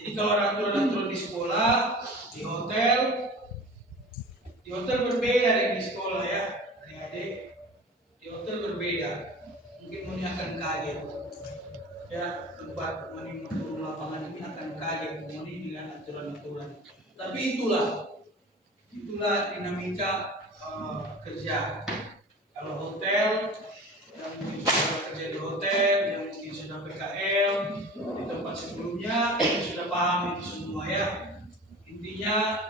Jadi kalau ada aturan-aturan di sekolah, di hotel berbeda dari di sekolah ya, adik-adik. Di hotel berbeda. Mungkin Moni akan kaget. Ya, tempat Moni turun lapangan ini akan kaget Moni dengan aturan-aturan. Tapi itulah dinamika kerja. Kalau hotel, yang mungkin sudah kerja di hotel, yang mungkin sudah PKL di tempat sebelumnya, yang sudah paham itu semua ya. Intinya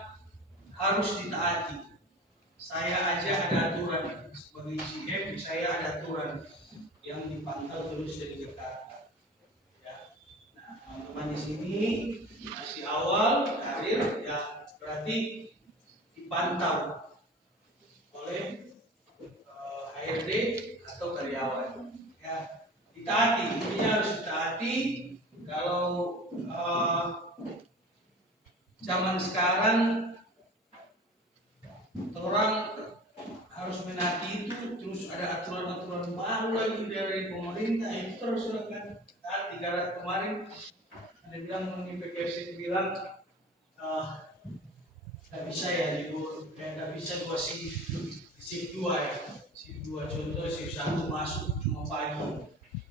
harus ditaati. Saya aja ada aturan sebagai CM, saya ada aturan yang dipantau terus dari Jakarta. Ya. Nah, teman-teman di sini masih awal karir, ya berarti dipantau oleh HRD atau karyawan. Ya, ditaati, intinya harus ditaati. Kalau zaman sekarang orang harus menaati itu, terus ada aturan-aturan baru lagi dari pemerintah, itu terus kan taati. Karena kemarin ada bilang di PKFC bilang nggak bisa ya libur, nggak bisa dua shift dua ya, shift dua. Contoh shift satu masuk cuma pagi.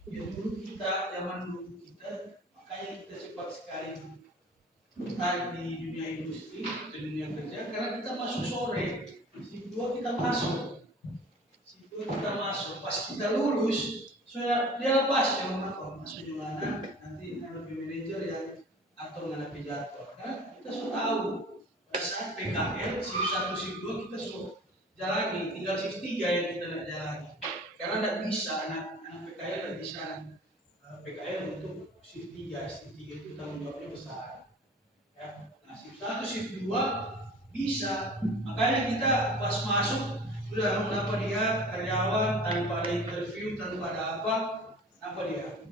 Ya dulu kita, zaman dulu kita, makanya kita cepat sekali tarik di dunia industri, di dunia kerja, karena kita masuk sore. Shift 2 kita masuk. Shift 2 kita masuk. Pas kita lulus, sudah dia lepas yang mana masuk di mana, nanti lebih manajer yang atur menghadapi jadwal. Karena kita sudah tahu pada saat PKL shift 1 shift 2 kita sudah jalani, tinggal shift 3 yang kita tidak jalani. Karena tidak bisa anak PKL tidak bisa PKL untuk shift 3. Shift 3 itu tanggung jawabnya besar. Ya. Nah, shift 1, shift 2 bisa. Makanya kita pas masuk sudah kenapa dia karyawan tanpa ada interview, tanpa ada apa dia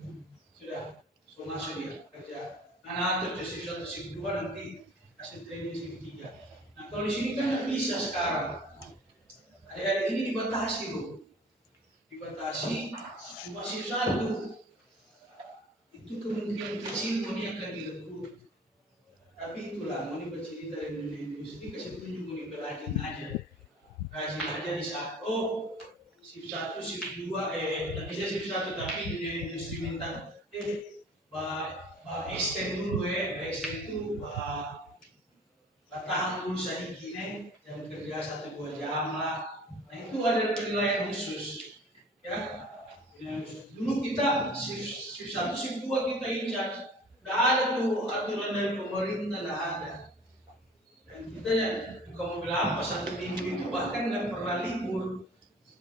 sudah masuk dia kerja. Nah, atur shift 1, shift 2 nanti kasih training shift 3. Nah, kalau di sini kan nggak bisa sekarang. Adik-adik ini dibatasi loh. Dibatasi cuma shift 1. Itu kemungkinan kecil Moni akan direkrut. Tapi itulah Moni bercerita dari dunia industri, kasih tunjuk Moni rajin aja di saat shift 1, shift 2, tak bisa shift 1 tapi dunia industri minta extend dulu extend itu tahan dulu sedikit jam kerja 1-2 jam lah. Nah itu ada penilaian khusus ya. Dulu kita shift 1, shift 2 kita incar. Tidak ada tuh aturan dari pemerintah, tidak ada. Dan kita ya, kalau mobil apa 1 minggu itu bahkan nggak pernah libur.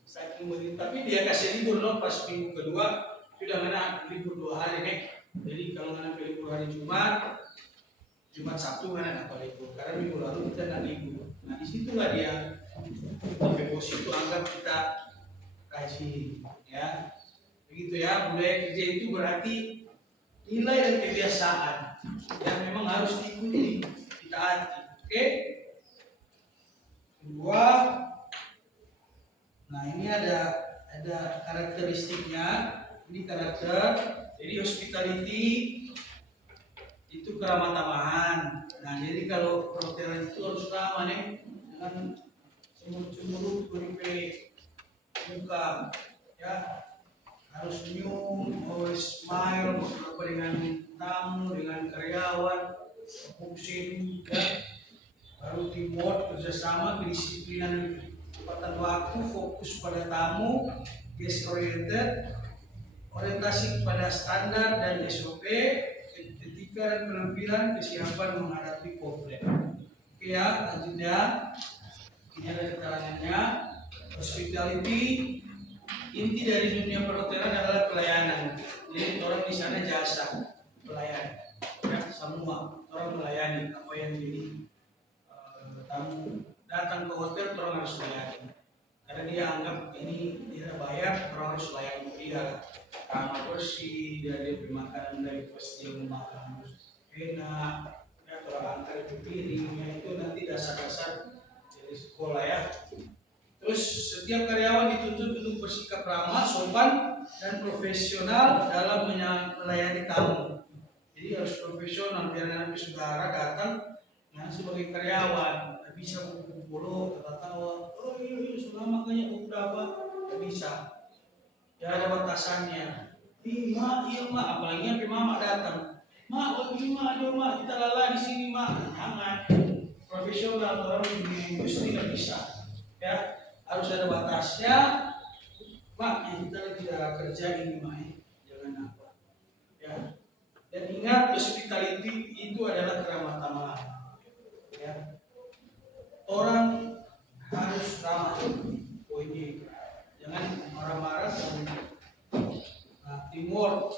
Saking begitu, tapi dia kasih libur loh pas minggu kedua sudah mana libur 2 hari nih. Jadi kalau mana libur hari Jumat Sabtu mana apa libur. Karena minggu lalu kita nggak libur. Nah disitulah dia bos itu anggap kita kasih ya. Begitu ya, budaya kerja itu berarti nilai dan kebiasaan yang memang harus diikuti, ditaati. Oke? Kedua, nah ini ada karakteristiknya. Ini karakter. Jadi hospitality itu keramah tamahan. Nah jadi kalau perhotelan itu harus ramah nih, dengan cemurut beri muka ya. Harus senyum, always smile, dengan tamu, dengan karyawan, fungsi ya. Baru teamwork, kerjasama, kedisiplinan, ketepatan waktu, fokus pada tamu, guest oriented, orientasi kepada standar dan SOP, etika dan penampilan, kesiapan menghadapi konflik. Oke ya, lanjutnya. Ini ada keterangannya. Hospitality, inti dari dunia perhotelan adalah pelayanan. Jadi orang di sana jasa pelayan. Ya, semua orang melayani. Apa yang jadi tamu datang ke hotel orang harus melayani. Karena dia anggap ini dia bayar, orang harus melayani dia. Kamar bersih, dia diberi makanan dari pasti yang makan enak. Ya, kalau antar ke piring, itu nanti dasar-dasar dari sekolah ya. Terus setiap karyawan dituntut untuk bersikap ramah, sopan, dan profesional dalam melayani tamu. Jadi harus profesional, biar nanti saudara datang nah sebagai karyawan, nggak bisa buru-buru ketawa, oh iya sudah makanya aku berapa, nggak bisa. Ya ada batasannya. Iya mak, apalagi sampai mama datang. Mak, bagi mak, ayo mak, kita lala di sini mak. Jangan. Profesional orang di industri nggak bisa. Ya, harus ada batasnya. Mak, ya kita lagi kerja ini mak, jangan apa. Ya. Dan ingat hospitality itu adalah keramah tamahan. Ya. Orang harus ramah. Oh ini, jangan marah-marah dan teamwork.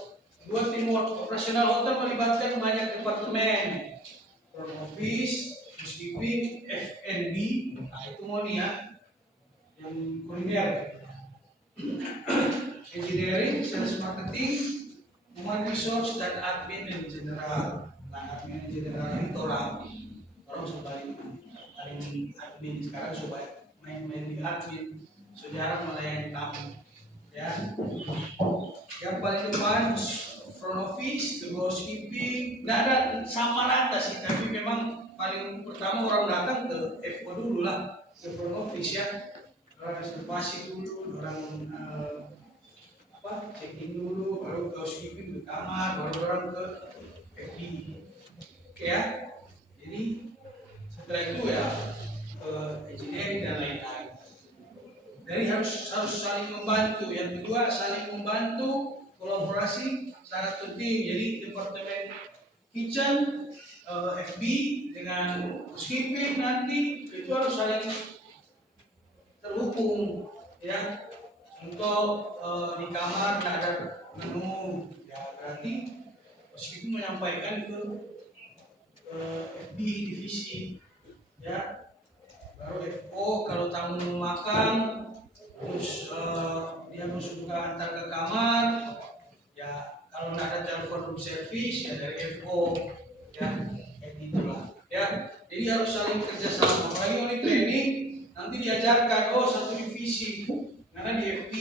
Dua teamwork operasional hotel melibatkan banyak departemen, front office, housekeeping, F&B, nah itu mau nih ya, yang kuliner, engineering, sales marketing, human resource dan admin in general. Nah admin in general itu orang paling admin sekarang supaya main-main di admin, saudara melayani tamu. Ya, yang paling depan front office, kedua housekeeping, nggak ada sama rata sih, tapi memang paling pertama orang datang ke FO dulu lah, ke front office ya, orang reservasi dulu, orang checking dulu, baru ke housekeeping ke kamar, baru orang ke FD, oke ya. Jadi setelah itu ya engineering dan lain-lain. Jadi harus saling membantu. Yang kedua saling membantu, kolaborasi sangat penting. Jadi departemen kitchen, FB dengan housekeeping nanti itu harus saling terhubung ya. Untuk di kamar tidak ada menu, ya berarti housekeeping menyampaikan ke FB divisi ya. Baru FO kalau tamu mau makan, terus dia harus buka antar ke kamar ya, kalau nggak ada telepon room service ya dari FO ya, kayak gitulah ya. Jadi harus saling kerjasama, apalagi oleh training nanti diajarkan satu divisi karena di FP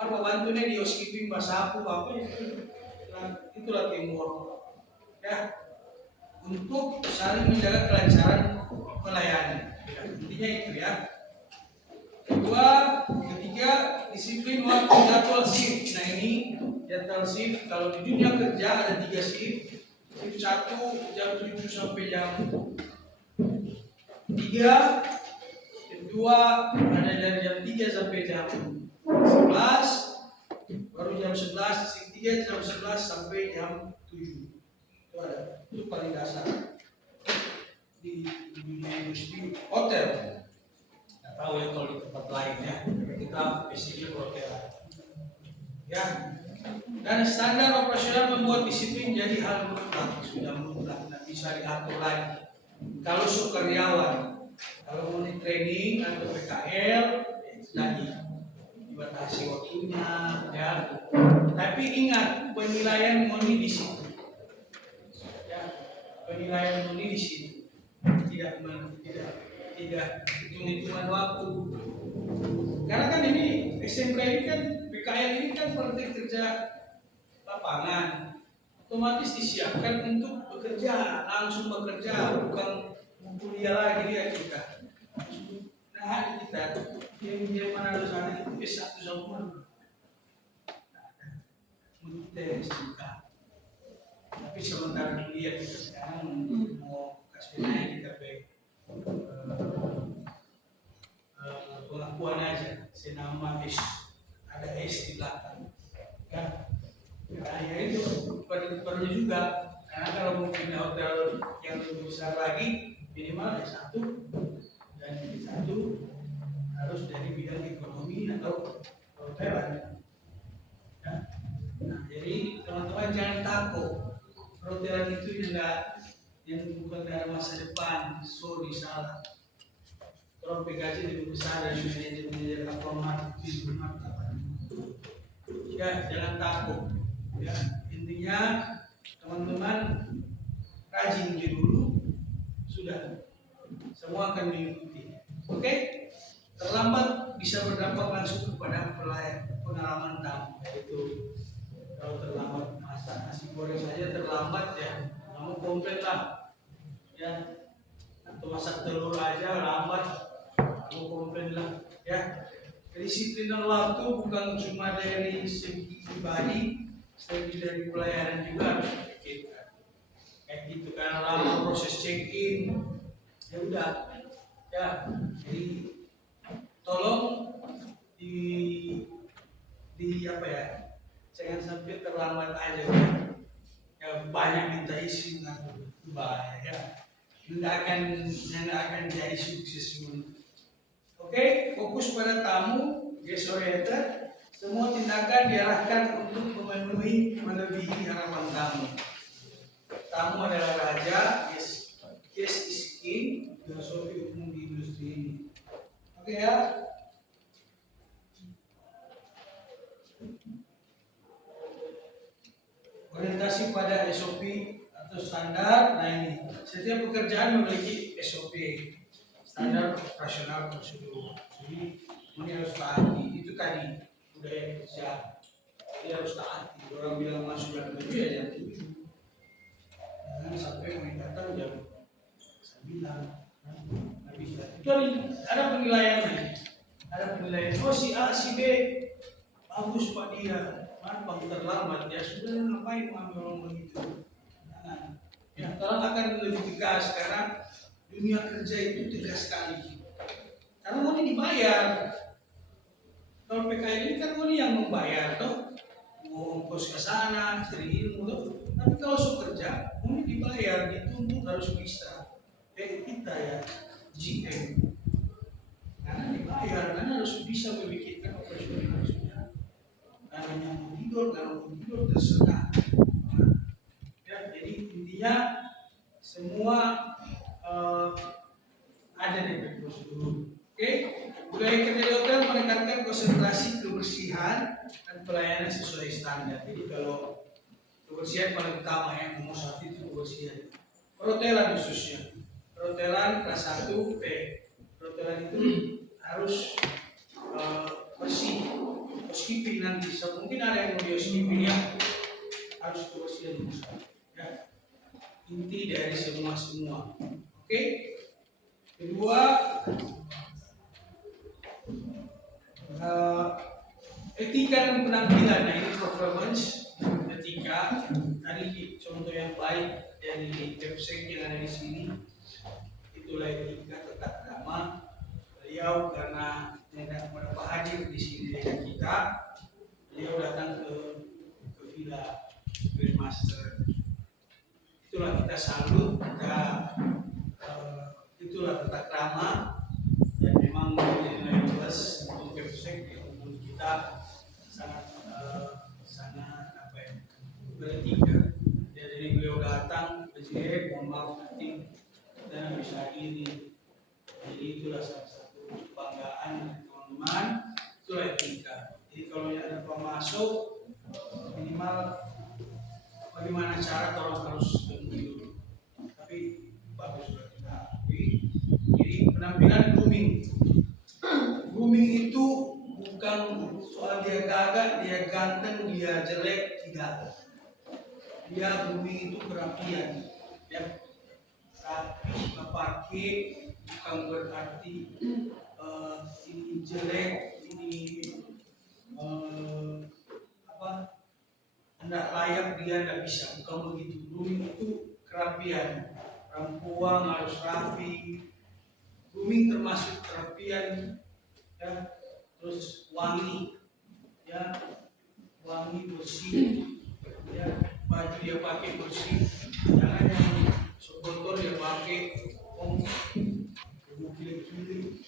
apa bantunya di housekeeping bahasa apa itu, nah, itulah teamwork ya, untuk saling menjaga kelancaran pelayanan ya, intinya itu ya. Kedua, ketiga, disiplin waktu jadwal shift. Nah ini jadwal shift, kalau di dunia kerja ada 3 shift. Shift 1 jam 7 sampai jam 3. Shift 2 ada dari jam 3 sampai jam 11. Baru jam 11, shift 3 jam 11 sampai jam 7. Itu ada, itu paling dasar di dunia industri hotel. Tahu ya kalau di tempat lain ya, kita basicnya perhotelan ya. Dan standar operasional membuat disiplin jadi hal mutlak, sudah mutlak, tidak bisa diatur lagi. Kalau karyawan, kalau mau di training atau PKL lagi dibatasi waktunya ya. Tapi ingat penilaian murni di situ ya, penilaian murni di situ, tidak hitung-hitungan waktu. Karena kan ini SMK ini kan, PKL ini kan praktik kerja lapangan, otomatis disiapkan untuk bekerja, langsung bekerja, bukan kuliah lagi dia kita. Nah kita yang mana dosanya itu S1 sama tes juga. Tapi sementara kuliah kita sekarang mau kasih naik kita pengakuan aja, senama S, ada S di belakang ya. Nah ya itu perlu juga, karena kalau mungkin hotel yang lebih besar lagi minimal S1, dan S1 harus dari bidang ekonomi atau perhotelan ya. Nah jadi teman-teman jangan takut, perhotelan itu yang bukan dari masa depan, sorry salah. Kalau PKJ lebih besar dari manajer informat di rumah ya, jangan takut ya. Intinya teman-teman rajin dulu, sudah semua akan diikuti. Oke? Terlambat bisa berdampak langsung kepada pengalaman tamu, yaitu kalau terlambat masak nasi goreng saja lambat ya, kamu komplain lah, ya. Atau masak telur aja lambat, kamu komplain lah, ya. Kedisiplinan waktu bukan cuma dari segi pribadi, tapi dari pelayanan juga harus dipikirkan. Kayak gitu, karena lama proses check-in, ya udah, ya. Jadi tolong di apa ya, jangan sampai terlambat aja ya, banyak minta izin bahaya, nggak akan jadi sukses. Oke, fokus pada tamu, guest oriented. Semua tindakan diarahkan untuk melebihi harapan tamu. Tamu adalah raja, guest is king, filosofi umum di industri ini. Oke ya. Orientasi pada SOP atau standar. Nah ini, setiap pekerjaan memiliki SOP, standar operasional prosedur. Jadi ini harus taati. Itu tadi budaya kerja. Jadi harus taati. Orang bilang masuk jam 7 ya jam 7. Jangan sampai main datang jam 9. Nggak bisa. Itu ada penilaiannya. Ada penilaian. Oh si A, si B bagus Pak dia. Pak terlambat ya sudah, ngapain mengambil orang begitu? Nah, ya, tolong akan lebih tegas karena dunia kerja itu tegas sekali. Karena mau dibayar. Kalau PKL ini kan mau yang membayar toh, mau ongkos ke sana, cari ilmu toh. Tapi kalau so kerja, mau dibayar, dituntut harus bisa. Kayak kita ya, GM. Karena dibayar, karena harus bisa memikirkan operasional harusnya. Namanya mau tidur, kalau mau tidur terserah. Ya, jadi intinya semua ada di prosedur. Oke, budaya kerja di hotel menekankan konsentrasi kebersihan dan pelayanan sesuai standar. Jadi kalau kebersihan paling utama ya, nomor satu itu kebersihan. Perhotelan khususnya, perhotelan kelas 1 P. Perhotelan itu harus bersih. Housekeeping nanti, mungkin ada yang mau di housekeeping ya, harus kebersihan ya. Inti dari semua. Oke. Kedua, etika dan penampilan. Nah ini performance etika. Tadi contoh yang baik dari website yang ada di sini. Itulah etika tata krama. Beliau karena tidak berapa hadir di sini dengan kita, beliau datang ke villa Grandmaster. Itulah kita salut, itulah tata krama dan memang menjadi jelas untuk website untuk kita sangat apa ya, beretika. Jadi beliau datang, PJ, mohon maaf nanti kita bisa iri. Jadi itulah salah satu kebanggaan teman-teman, itulah etika. Jadi kalau ada pemasuk minimal bagaimana cara tolong harus dulu. Tapi bagus sudah kita akui. Jadi penampilan grooming. Grooming itu bukan soal dia gagah, dia ganteng, dia jelek, tidak. Dia grooming itu kerapian. Ya. Rapi, pakai bukan berarti ini jelek, ini tidak layak, dia tidak bisa, bukan begitu. Grooming itu kerapian, perempuan harus rapi, grooming termasuk kerapian, ya, terus wangi, ya, wangi bersih, ya, baju dia pakai bersih, jangan yang kotor dia pakai, kiri-kiri,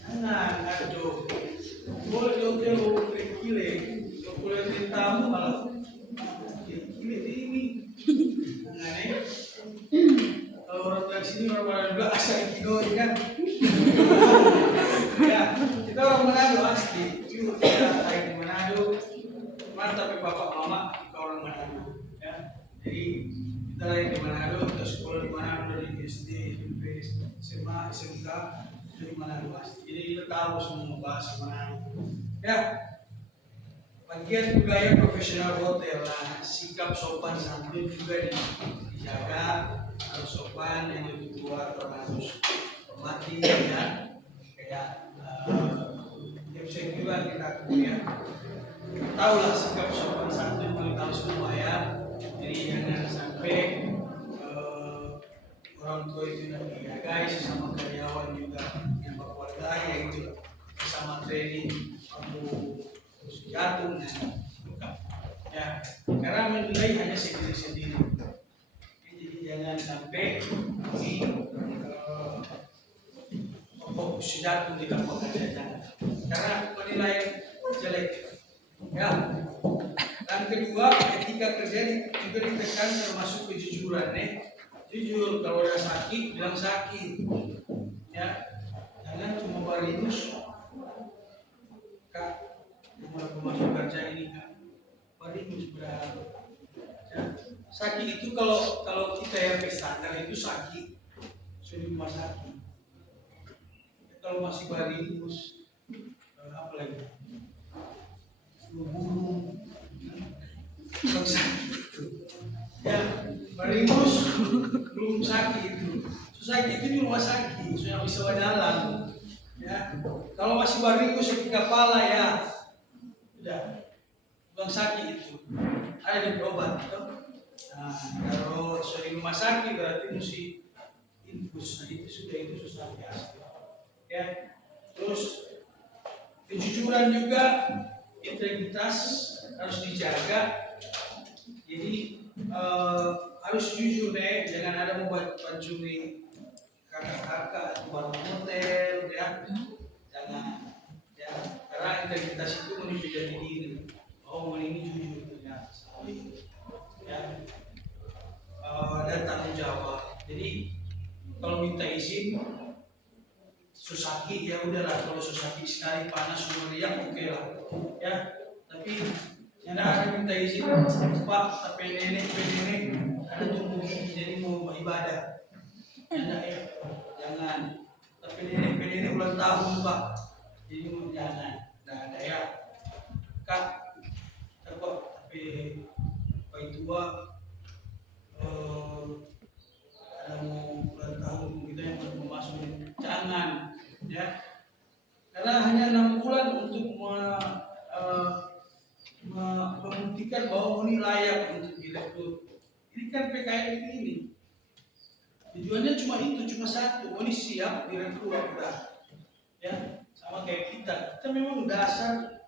jangan aduh, boleh dong kiri-kiri. Boleh tamu malah ini aneh. Kalau orang dari sini orang bilang asal Indo kan. Ya, kita orang Manado asli. Kita lahir di Manado. Tapi bapak mama kita orang Manado. Ya, jadi kita lahir di Manado, kita sekolah di Manado dari SD, SMP, SMA, SMK dari Manado asli. Jadi kita tahu semua bahasa Manado. Ya. bagian budaya profesional hotel. Nah, sikap sopan santun juga dijaga, harus sopan, yang lebih tua harus hormati ya, kayak saya juga kita ya tahulah sikap sopan santun kalau tahu semua ya. Jadi jangan sampai orang tua itu tidak dihargai, sesama karyawan juga yang berkeluarga ya itu sama training aku terus jatuh ya, karena menilai hanya sendiri-sendiri. Jadi jangan sampai ini fokus jatuh di dalam pekerjaan karena penilaian jelek ya. Dan kedua, etika kerja juga ditekan termasuk kejujuran nih. Jujur, kalau udah sakit bilang sakit ya, jangan cuma barinus kak nomor masuk kerja ini kak barinus berapa ya. Sakit itu kalau kita yang standar itu sakit sudah rumah sakit. Kalau masih barinus apa lagi burung belum sakit itu ya, barinus belum sakit itu, sakit itu di rumah sakit sudah bisa berjalan ya. Kalau masih barinus sakit kepala ya udah belum sakit itu, ada yang berobat gitu. Nah, kalau sudah di rumah sakit berarti mesti infus, nah itu susah biasa ya. Terus kejujuran juga, integritas harus dijaga. Jadi harus jujur deh, jangan ada membuat pencuri kakak-kakak atau barang hotel ya, jangan ya, karena integritas itu menjadi diri. Oh ini jujur ya, dan tanggung jawab. Jadi kalau minta izin susaki ya udahlah, kalau susaki sekali panas sumeriang oke lah ya, tapi yang ada minta izin pak tapi nenek ada tumbuh gigi jadi mau ibadah ya, jangan tapi nenek ulang tahun pak jadi mau jangan, nah ada ya kak tapi pak tua ada mau ulang tahun kita yang baru masuk jangan ya, karena hanya 6 bulan untuk membuktikan bahwa ini layak untuk direkrut. Ini kan PKL ini tujuannya cuma satu, ini siap direkrut udah ya, sama kayak kita memang dasar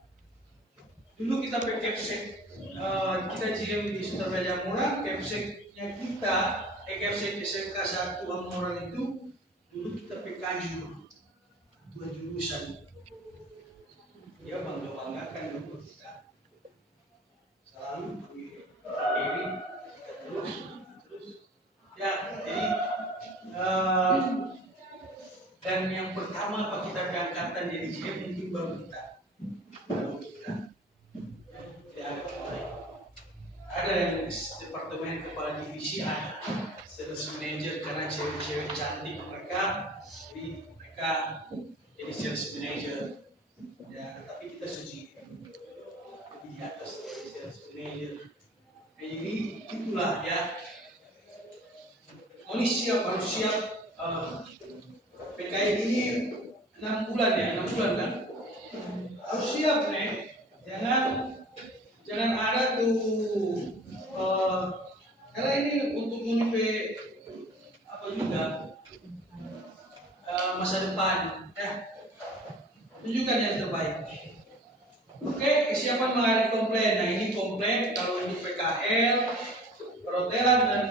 dulu kita PKPSEK kita GM di Surabaya Murah, KPSEK-nya kita KPSEK SMK 1 Amoran itu dulu kita PKJ 2 jurusan ya, banggakan dulu kita selalu kiri kita terus ya. Jadi dan yang pertama apa kita berangkatan jadi GM mungkin baru kita ya, ada yang departemen kepala divisi, ada sales manager karena cewek-cewek cantik mereka, jadi mereka jadi sales manager ya, tapi kita suci di atas sales manager ya. Jadi itulah ya, harus siap PKI ini 6 bulan ya, 6 bulan kan harus siap nih, jangan ada tuh karena ini untuk menipe apa juga masa depan ya, tunjukkan yang terbaik. Oke, kesiapan menghadapi komplain. Nah ini komplain kalau ini PKL, perhotelan dan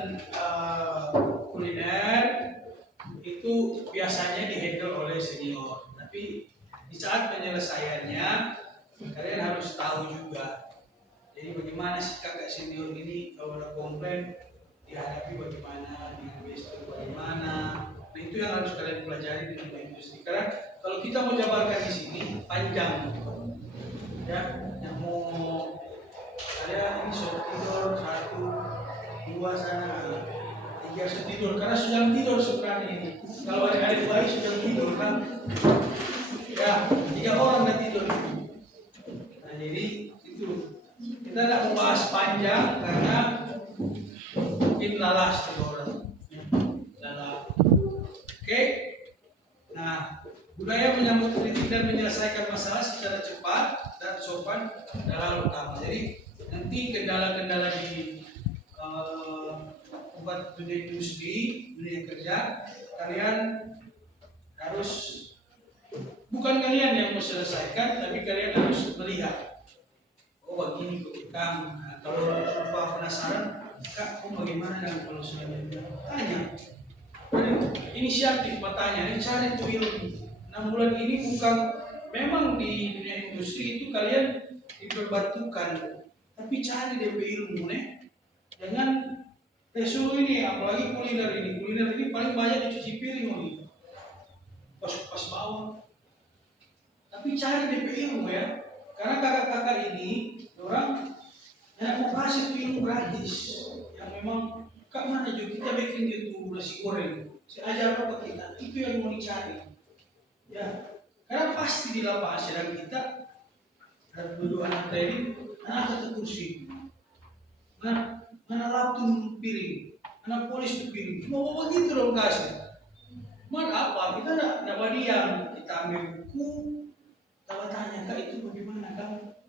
kuliner itu biasanya dihandle oleh senior. Tapi di saat penyelesaiannya kalian harus tahu juga. Jadi bagaimana sih kakak senior ini kalau ada komplain dihadapi bagaimana, dengan gestur bagaimana. Nah itu yang harus kalian pelajari di dunia industri. Karena kalau kita mau jabarkan di sini panjang, ya, yang mau ada ini sudah tidur 1, 2 sana, 3 sudah tidur karena sudah tidur sebenarnya ini. Kalau adik-adik bayi sudah tidur kan, ya 3 orang sudah tidur. Nah jadi itu. Kita tidak membahas panjang karena mungkin lalas tuh orang. Oke. Nah, budaya menyambut kritik dan menyelesaikan masalah secara cepat dan sopan adalah utama. Jadi nanti kendala-kendala di tempat dunia industri, dunia kerja, kalian harus bukan kalian yang menyelesaikan, tapi kalian harus melihat. Oh begini kok Kang. Nah, kalau lupa penasaran, Kak, bagaimana dan kalau sudah tanya. Inisiatif matanya, cari tuh ilmu. 6 bulan ini bukan memang di dunia industri itu kalian diperbantukan, tapi cari DP ilmu nih. Jangan suruh ini, apalagi kuliner ini paling banyak dicuci piring nih. Pas bawah. Tapi cari DP ilmu ya. Karena kakak-kakak ini orang yang mau kasih ilmu gratis yang memang Kak mana juga kita bikin itu nasi goreng, saya ajar apa kita, itu yang mau dicari, ya. Karena pasti di lapangan sedang kita ada dua anak training, anak satu kursi, mana lap tuh piring, mana polis tuh piring, mau begitu dong kasih. Mana apa kita tidak diam, kita ambil buku, kita tanya Kak itu bagaimana Kak,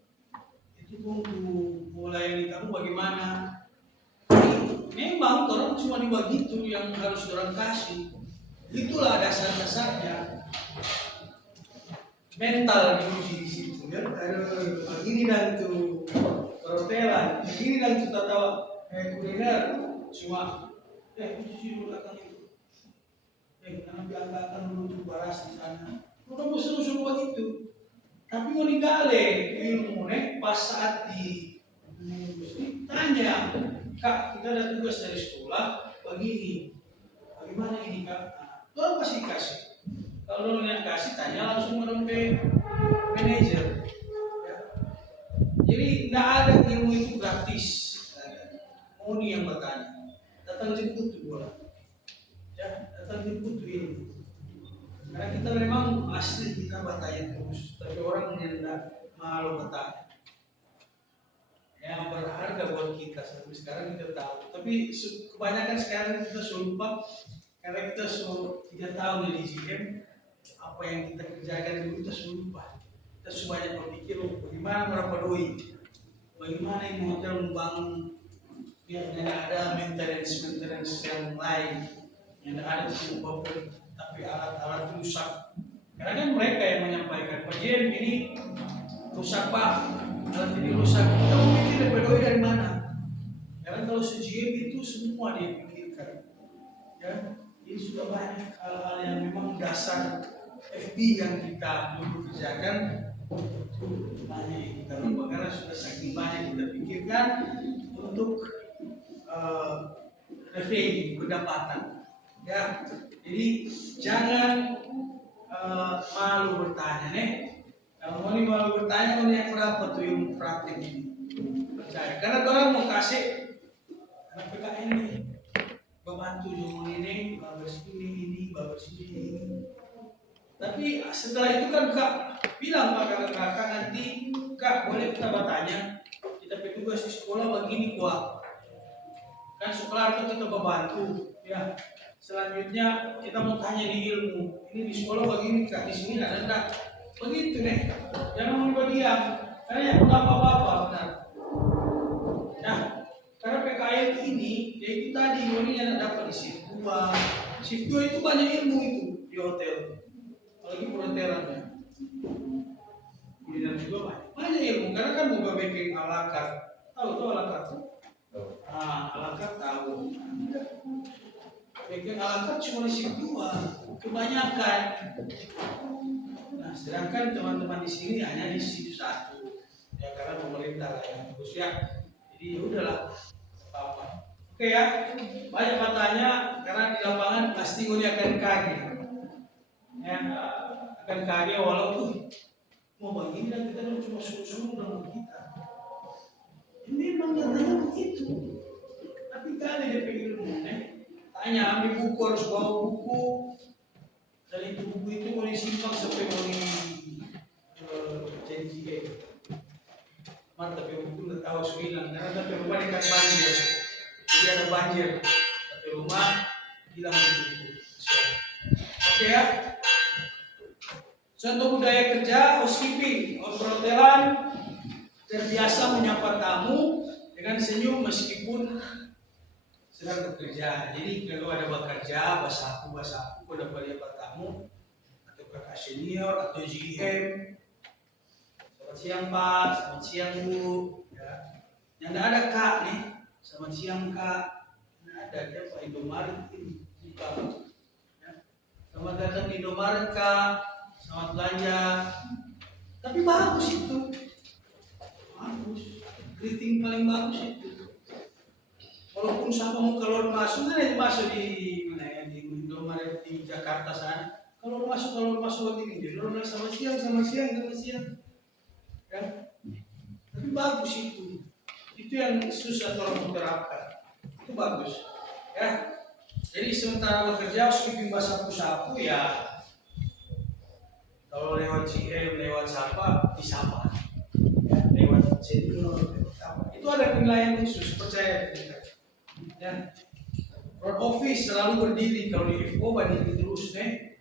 itu untuk mulai kamu bagaimana. Memang orang cuma dibagi itu yang harus orang kasih. Itulah dasar-dasarnya. Mental diuji di situ ya. Begini dan tuh perhotelan, begini dan tuh tata kuliner cuma cuci dulu akan itu. Karena diangkatkan dulu tuh baras di sana. Udah musuh-musuh begitu. Tapi mau digale ilmu pas saat di tanya. Kak, kita ada tugas dari sekolah begini, bagaimana ini Kak? Nah, pasti kasih. Kalau lo yang kasih, tanya langsung ke manajer. Ya. Jadi nggak ada ilmu itu gratis. Mau yang bertanya, datang jemput tuh bola. Ya, datang jemput tuh ilmu. Karena kita memang asli kita bertanya terus, tapi orang yang tidak malu bertanya. Yang berharga buat kita sampai sekarang kita tahu, tapi kebanyakan sekarang kita sudah lupa karena kita sudah 3 tahun di GM, apa yang kita kerjakan dulu kita sudah lupa. Kita sudah banyak berpikir bagaimana berapa doi, bagaimana ini hotel membangun biar tidak ada maintenance yang lain, yang ada cukup tapi alat-alat rusak. Karena kan mereka yang menyampaikan, Pak GM ini rusak Pak. Kalau jadi rusak, kita mau pikir doi dari mana? Karena kalau GM itu semua dia pikirkan. Ya, ini sudah banyak hal-hal yang memang dasar FB yang kita dulu kerjakan. Banyak yang kita lupa karena sudah saking banyak kita pikirkan untuk revenue, pendapatan. Ya, jadi jangan malu bertanya nih. Kalau mau nih malu bertanya yang berapa tuh ilmu praktik ini? Percaya, karena orang mau kasih anak PKN ini membantu jumlah ini, babes ini, babes ini. Tapi setelah itu kan Kak bilang pada kakak nanti Kak boleh kita bertanya, kita petugas di sekolah begini kuat. Kan sekolah itu kita membantu, ya. Selanjutnya kita mau tanya di ilmu, ini di sekolah begini Kak, di sini ada enggak? Begitu nih, jangan mau diam, karena yang nggak apa-apa benar. Nah, karena PKN ini, yaitu tadi ini yang dapat di shift 2. Shift 2 itu banyak ilmu itu di hotel, apalagi perhotelannya. Kuliner juga banyak ilmu, karena kan mau bikin ala carte. Tahu ala carte? Ala carte tahu. Bikin ala carte cuma di shift 2, kebanyakan. Nah, sedangkan teman-teman di sini hanya di shift 1, ya karena pemerintah lah yang bagus ya. Jadi ya udahlah, apa. Oke ya, banyak bertanya karena di lapangan pasti gue akan kaget, ya akan kaget walaupun mau begini dan kita cuma suruh-suruh dengan kita. Ini memang datanya begitu, tapi kan ada ilmu, tanya ambil buku harus bawa buku. Dan itu buku itu boleh simpan sampai boleh jadi mantap ya buku harus hilang karena tapi rumah dekat banjir. Jadi ada banjir, tapi rumah hilang begitu. Oke ya. Contoh budaya kerja, housekeeping, perhotelan terbiasa menyapa tamu dengan senyum meskipun sedang bekerja. Jadi kalau ada bekerja, basaku, pada menyapa tamu atau kakak senior atau GM. Selamat siang Pak, selamat siang Bu. Ya. Yang tidak ada Kak nih, selamat siang Kak. Tidak ada, dia Pak Indomaret ini. Ya. Selamat datang di Indomaret Kak, selamat belanja. Tapi bagus itu, bagus. Greeting paling bagus itu. Walaupun sama mau keluar masuk, kan aja masuk di mana ya, di Indomaret di Jakarta sana. Kalau masuk begini, jadi orang selamat siang. Ya. Tapi bagus itu yang susah orang menerapkan. Itu bagus, ya. Jadi sementara bekerja housekeeping sapu ya. Kalau lewat GM, lewat siapa, disapa. Ya, lewat senior, lewat apa. Itu ada penilaian khusus, percaya kita. Ya. Front office selalu berdiri, kalau di FO berdiri terus nih.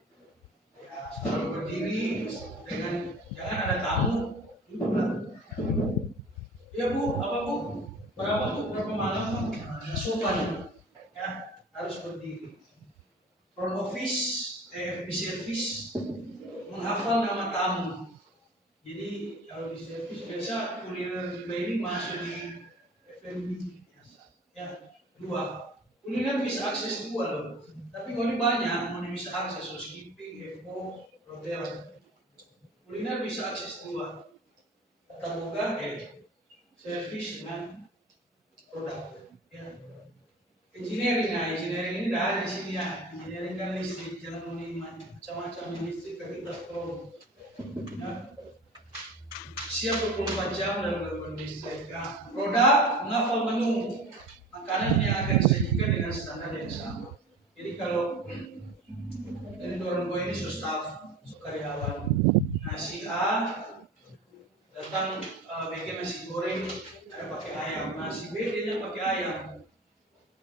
Ya, selalu berdiri dengan jangan ada tamu. Ya Bu, apa Bu? Berapa malam? Sopan. Ya, harus berdiri. Front office, FB service menghafal nama tamu. Jadi kalau di service biasa kuliner juga ini masuk di F&B biasa. Ya, 2. Kuliner bisa akses 2 loh. Tapi kalau ini banyak, mau bisa akses housekeeping, FO, hotel. Kuliner bisa akses 2. Terbuka servis dengan produk ya. Engineering ini tidak ada di sini ya. Engineering kan listrik, jangan menimah macam-macam listrik kita pro ya. Siap 24 jam dalam gangguan listrik ya. Produk menghafal menu makanan yang akan disajikan dengan standar yang sama. Jadi kalau dari orang gue ini staff, karyawan nasi A datang bikin nasi goreng ada pakai ayam, nasi B dia pakai ayam,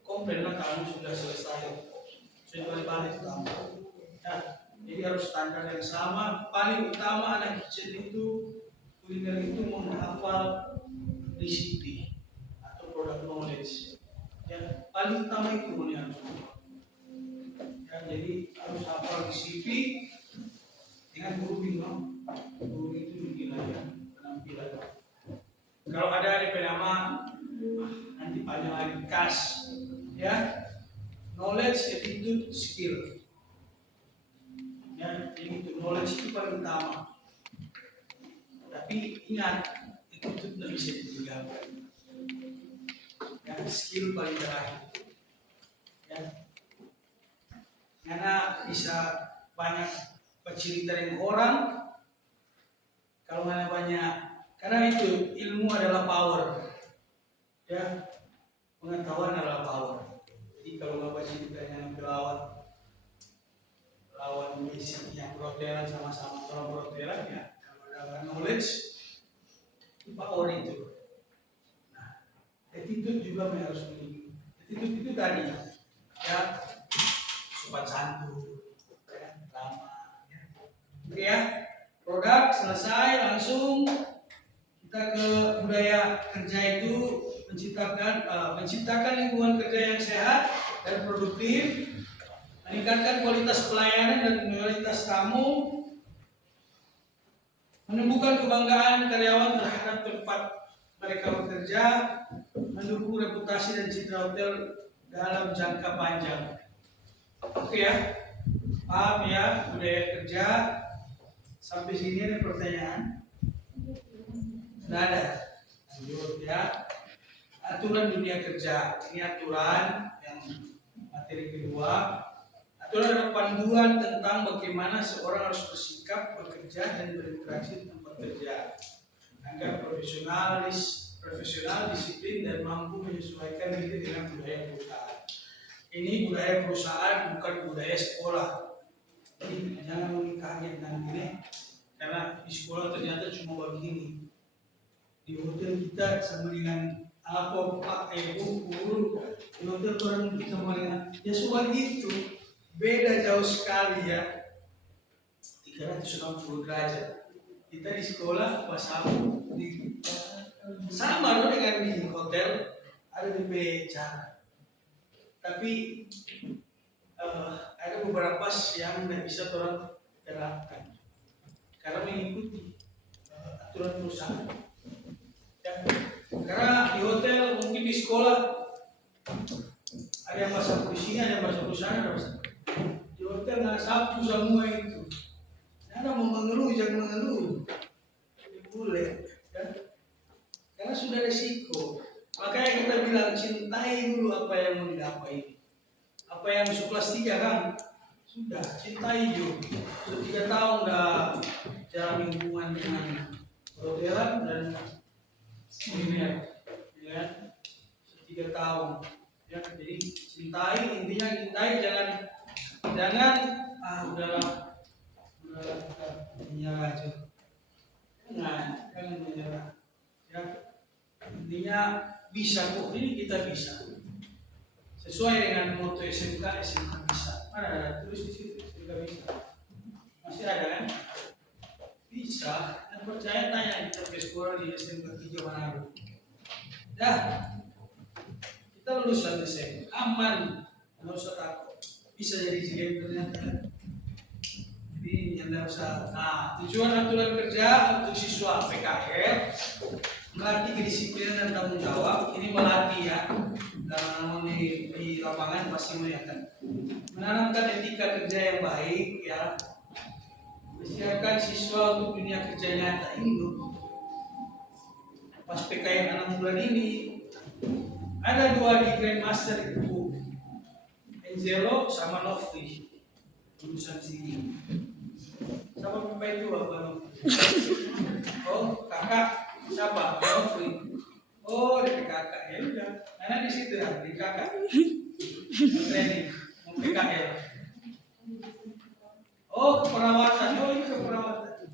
komplain lah tamu sudah selesai, sudah balik tamu. Ya, jadi harus standar yang sama. Paling utama anak kitchen itu kuliner itu menghafal resipi atau produk knowledge. Ya, paling utama itu yang ya, jadi harus hafal resipi dengan grouping guru itu gila ya. Kalau ada DP nama nanti panjang lagi kas ya, knowledge, attitude, skill ya. Jadi itu knowledge itu paling utama, tapi ingat attitude tidak bisa ditinggalkan ya. Skill paling terakhir ya, karena bisa banyak bercerita dengan orang. Kalau mana banyak, karena itu ilmu adalah power, ya, pengetahuan adalah power. Jadi kalau nggak baca cerita dengan lawan misi yang perhotelan sama-sama orang perhotelan ya, kalau ada knowledge itu power itu. Nah, attitude juga harus memiliki. Attitude itu tadi ya, sopan santun, ya, ramah, ya. Oke ya. Produk selesai, langsung kita ke budaya kerja itu menciptakan lingkungan kerja yang sehat dan produktif, meningkatkan kualitas pelayanan dan kualitas tamu, menumbuhkan kebanggaan karyawan terhadap tempat mereka bekerja, mendukung reputasi dan citra hotel dalam jangka panjang. Oke ya, paham ya budaya kerja. Sampai sini ada pertanyaan? Tidak ada. Lanjut ya. Aturan dunia kerja. Ini aturan yang materi kedua. Aturan adalah panduan tentang bagaimana seorang harus bersikap, bekerja dan berinteraksi di tempat kerja agar profesional, disiplin dan mampu menyesuaikan diri dengan budaya perusahaan. Ini budaya perusahaan, bukan budaya sekolah. Jadi jangan kaget nanti nih, karena di sekolah ternyata cuma begini. di hotel kita sama dengan apa pakai buku di hotel orang sama dengan ya semua gitu beda jauh sekali ya 360 derajat kita di sekolah pas di sama loh dengan di hotel ada di cara tapi ada beberapa yang tidak bisa orang terapkan karena mengikuti aturan perusahaan. Ya. Karena di hotel mungkin di sekolah ada yang bahasa polisinya, ada yang bahasa perusahaan, ada bahasa. Di hotel nggak sapu semua itu. Ada mau mengeluh jangan mengeluh, boleh. Ya. Karena sudah resiko. Makanya kita bilang cintai dulu apa yang mau didapai. Apa yang kelas 3 kan sudah cintai juga. Sudah 3 tahun dah jalan hubungan dengan hotelan dan kuliner, ya 3 tahun. Ya, jadi cintai intinya cintai jangan udahlah menyerah aja. Jangan menyerah. Ya intinya bisa kok ini kita bisa. Sesuai dengan moto SMK bisa. Mana ada tulis di situ SMK bisa. Masih ada kan? Bisa. Dan percaya tanya kita ke sekolah di SMK 3 Manado. Dah. Kita lulus sampai SMK aman. Nggak usah takut. Bisa jadi JM ternyata. Jadi yang nggak usah. Nah, tujuan aturan kerja untuk siswa PKL melatih kedisiplinan dan tanggung jawab. Ini melatih ya. Namun di lapangan pasti melihatkan menanamkan etika kerja yang baik ya, persiapkan siswa untuk dunia kerja nyata ini loh. Pas PKN 6 bulan ini ada 2 di Grandmaster itu Angelo sama Novri lulusan sini. Siapa pemain itu apa Novri? Oh kakak siapa Novri? Oh, dari kakak ya udah. Karena di situ ya, di kakak. Training, mau PKL. Oh, keperawatan. Oh, ini keperawatan.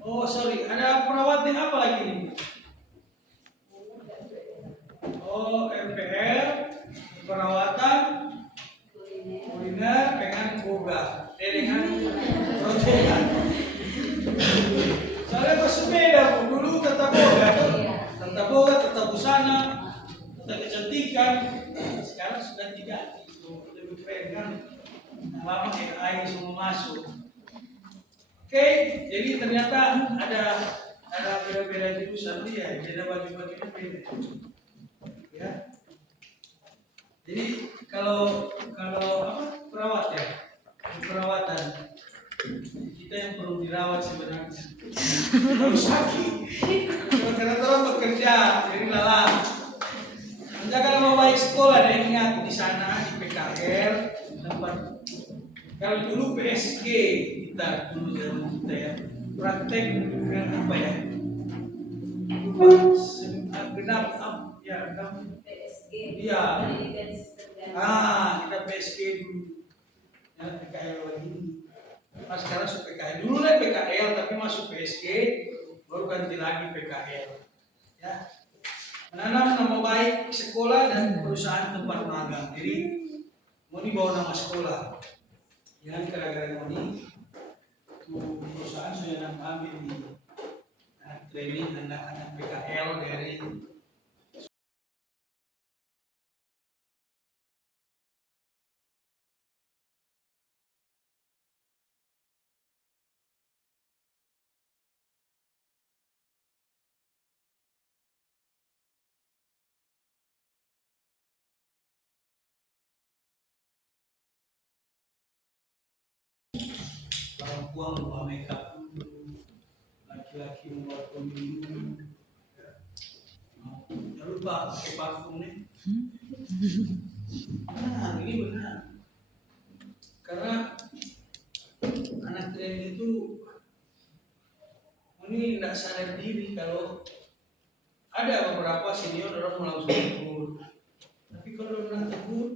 Oh, sorry. Ada perawatan apa lagi nih? Oh, RPL, perawatan, kuliner dengan boga, dengan protein. Soalnya bersepeda dulu tetap boga tuh. Tetap boga, tetap busana, tetap kecantikan. Sekarang sudah diganti, lebih keren kan? Lama AI semua masuk. Oke, jadi ternyata ada beda-beda jurusan dia, beda baju-bajunya beda. Ya. Jadi kalau apa perawat ya, perawatan kita yang perlu dirawat sebenarnya. Harus sakit. Karena orang bekerja, jadi lelah. Menjaga nama baik sekolah dan ingat di sana di PKL tempat kalau dulu PSG kita dulu zaman kita ya praktek dengan apa ya genap ya genap iya kita PSG dulu ya PKL lagi pas sekarang masuk PKL dulu lah PKL tapi masuk PSG baru ganti lagi PKL ya menanam nama baik sekolah dan perusahaan tempat magang. Jadi mau dibawa nama sekolah jangan gara-gara mau perusahaan sudah ambil di training anak-anak PKL dari perempuan membawa makeup dulu, laki-laki membawa kombi dulu. Jangan lupa pakai parfum nih. Nah, ini benar. Karena anak tren itu ini tidak sadar diri kalau ada beberapa senior orang langsung tegur. Tapi kalau orang tegur,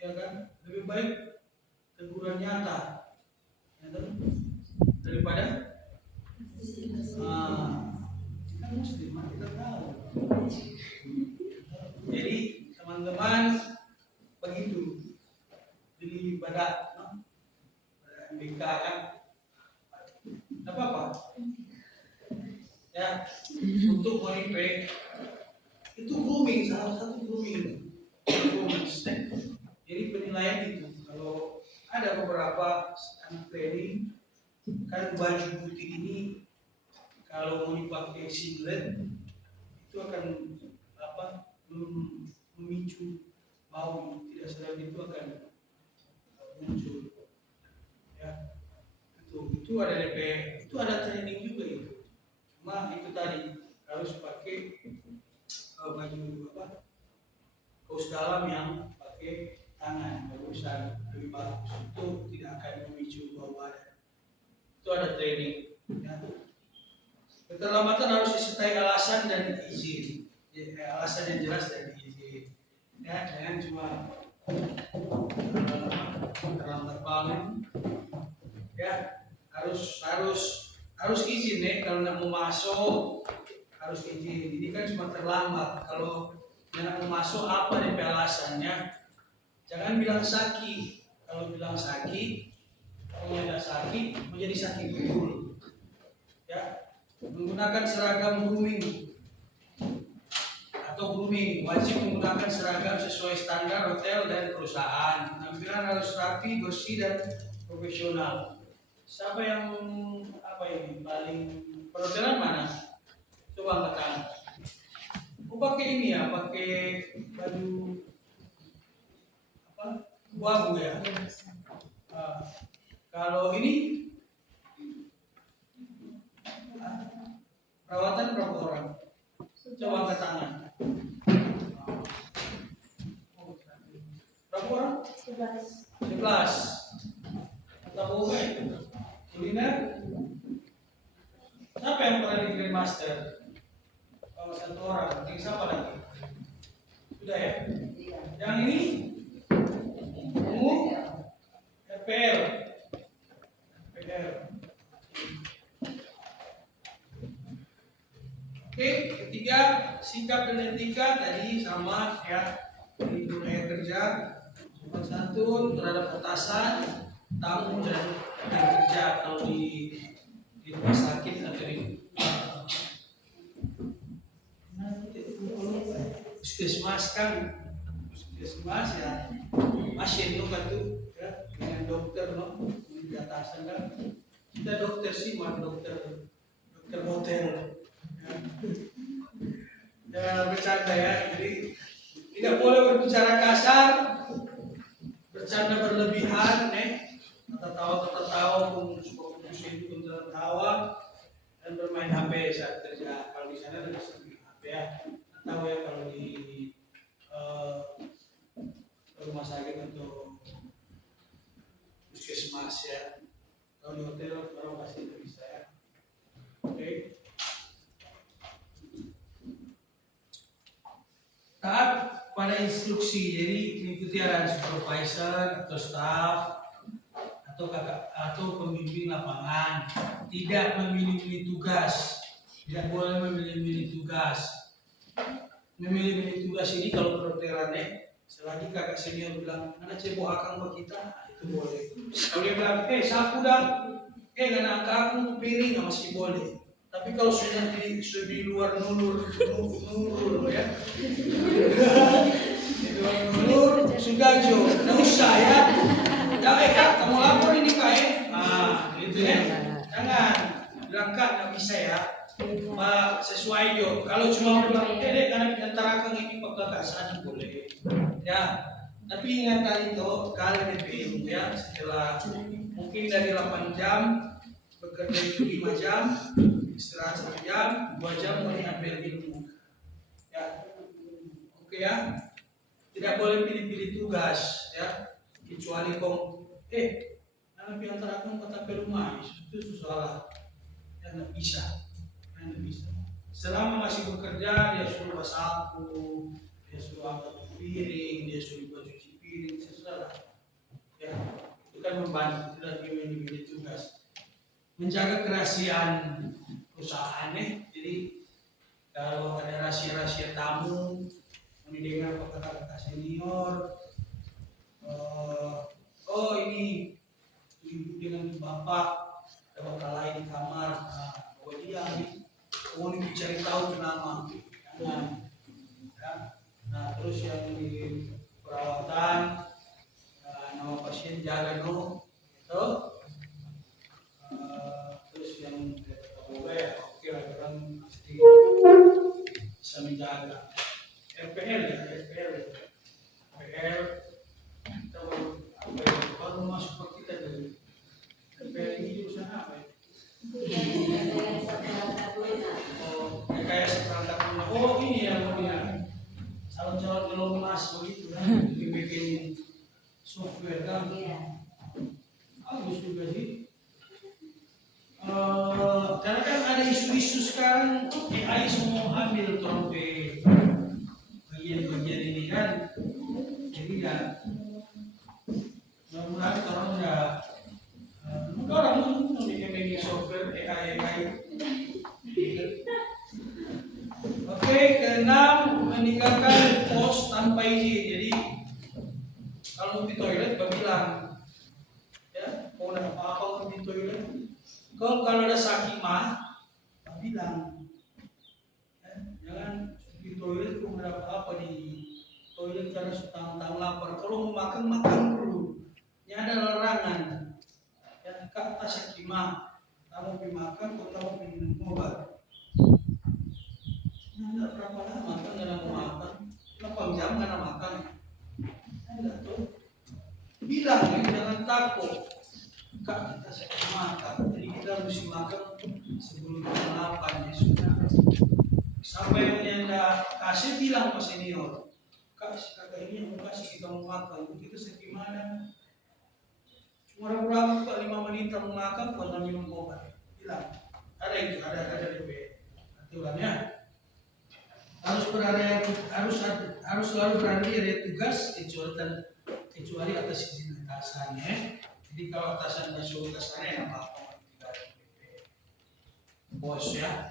ya kan lebih baik teguran nyata. Daripada Muslim, kita tahu. Jadi teman-teman begitu beli badak, no? MBK kan, apa? Ya, untuk Monipe itu grooming, salah satu grooming. Jadi penilaian itu kalau ada beberapa anak training kan baju putih ini kalau mau dipakai singlet itu akan memicu bau, tidak sadar itu akan muncul. Ya, itu ada DP, itu ada training juga itu. Cuma itu tadi harus pakai baju kaos dalam yang pakai tangan, bagusan lebih bagus, itu tidak akan memicu bau badan. Itu ada training. Ya. Keterlambatan harus disertai alasan dan izin. Ya, alasan yang jelas dan izin. Ya, jangan cuma terlambat paling. Ya, harus izin ya. Kalau nggak mau masuk harus izin. Ini kan cuma terlambat. Kalau nggak mau masuk apa DP alasannya? Jangan bilang sakit. Kalau bilang sakit, kalau tidak sakit menjadi sakit betul. Ya, menggunakan seragam grooming atau grooming wajib menggunakan seragam sesuai standar hotel dan perusahaan. Penampilan harus rapi, bersih dan profesional. Siapa yang ini paling perhotelan mana? Coba angkat tangan. Pakai ini ya, pakai baju abu ya. Kalau ini perawatan berapa orang? Coba angkat tangan. Berapa orang? 11. Atau boleh? Kuliner? Siapa yang pernah di Grandmaster? Kalau 1 orang, tinggal siapa lagi? Sudah ya? Yang ini? FPL. Oke, ketiga sikap dan etika tadi sama ya, di dunia kerja, sopan santun terhadap atasan, tamu dan kerja. Kalau di rumah sakit atau di puskesmas kan, puskesmas ya, pasien kan tuh ya, dengan dokter di atasan kan. Kita dokter sih, bukan dokter hotel. Jangan bercanda ya, jadi tidak boleh berbicara kasar, bercanda berlebihan, tertawa pun itu pun tertawa, dan bermain HP saat kerja. Kalau di sana ada HP ya, tahu ya kalau di rumah sakit atau puskesmas ya, kalau di hotel orang pasti tidak bisa ya. Oke. Taat pada instruksi, jadi mengikuti arahan supervisor atau staff atau pembimbing lapangan. Tidak memilih-milih tugas, tidak boleh memilih-milih tugas. Memilih-milih tugas ini kalau perhotelannya, selagi kakak senior bilang, mana cebok akang buat kita, itu boleh. Kalau dia bilang, sapu dah, karena akang piring, nggak masih boleh. Tapi kalau sudah di luar nulur ya, di luar nulur sudah jauh, nggak usah ya. Kak, kamu lapor ini kak ya, gitu ya. Jangan bilang kak nggak bisa ya, Pak sesuai jo. Kalau cuma bilang karena antara kang ini pak kakak sana boleh, ya. Tapi ingat tadi itu kalian DPI ya, setelah mungkin dari 8 jam bekerja itu 5 jam. Istirahat 1 jam, 2 jam mau diambil ilmu. Ya, oke ya. Tidak boleh pilih-pilih tugas, ya. Kecuali nanti antara kamu kata ke rumah itu salah. Ya nggak bisa, Selama masih bekerja dia suruh sapu, dia suruh angkat piring, dia suruh cuci piring, sesuatu. Ya, itu kan membantu, tidak pilih-pilih tugas. Menjaga kerahasiaan perusahaan jadi Kalau ada rahasia-rahasia tamu, mendengar kata-kata senior, oh ini ibu dengan bapak, ada bapak lain di kamar, nah, bahwa dia mau dicari tahu nama, jangan. Ya. Nah terus yang di perawatan, nama pasien jaga no, gitu. Terus yang boleh ya, oke lah orang pasti bisa menjaga. RPL ya, RPL, RPL kita baru masuk ke kita dari RPL ini jurusan apa ya? Oh, rekayasa perangkat lunak. Oh ini ya, calon-calon belum masuk begitu kan, bikin software kan. Bagus juga sih. Karena kan ada isu-isu sekarang AI semua ambil trofe bagian-bagian ini kan, jadi ya mudah-mudahan orang nggak orang bikin software AI. Oke, keenam, meninggalkan pos tanpa izin. Jadi kalau di toilet bilang ya mau ada apa-apa di toilet. Kalau ada sakit mah bilang ya, jangan di toilet kalau ada apa-apa di toilet karena tang lapar. Kalau mau makan dulu. Ini ada larangan. Ya kata sakit mah kamu pergi makan, kamu pergi minum obat. Nggak berapa lama kan nggak mau makan, 8 jam nggak makan. Enggak tuh. Bilang ya, jangan takut. Kak kita sakit makan, jadi kita mesti makan sebelum jam 8 ya sudah. Sampai yang kasih bilang ke senior, kakak ini yang mau kasih kita mau makan, kita sakit mana? Cuma berapa kok 5 menit mau makan, kalau minum obat. Bilang ada itu, ada DP aturannya. Harus selalu berada di area tugas kecuali atas izin atasannya. Jadi kalau atasan nggak suruh ke sana ya apa-apa tidak bos ya.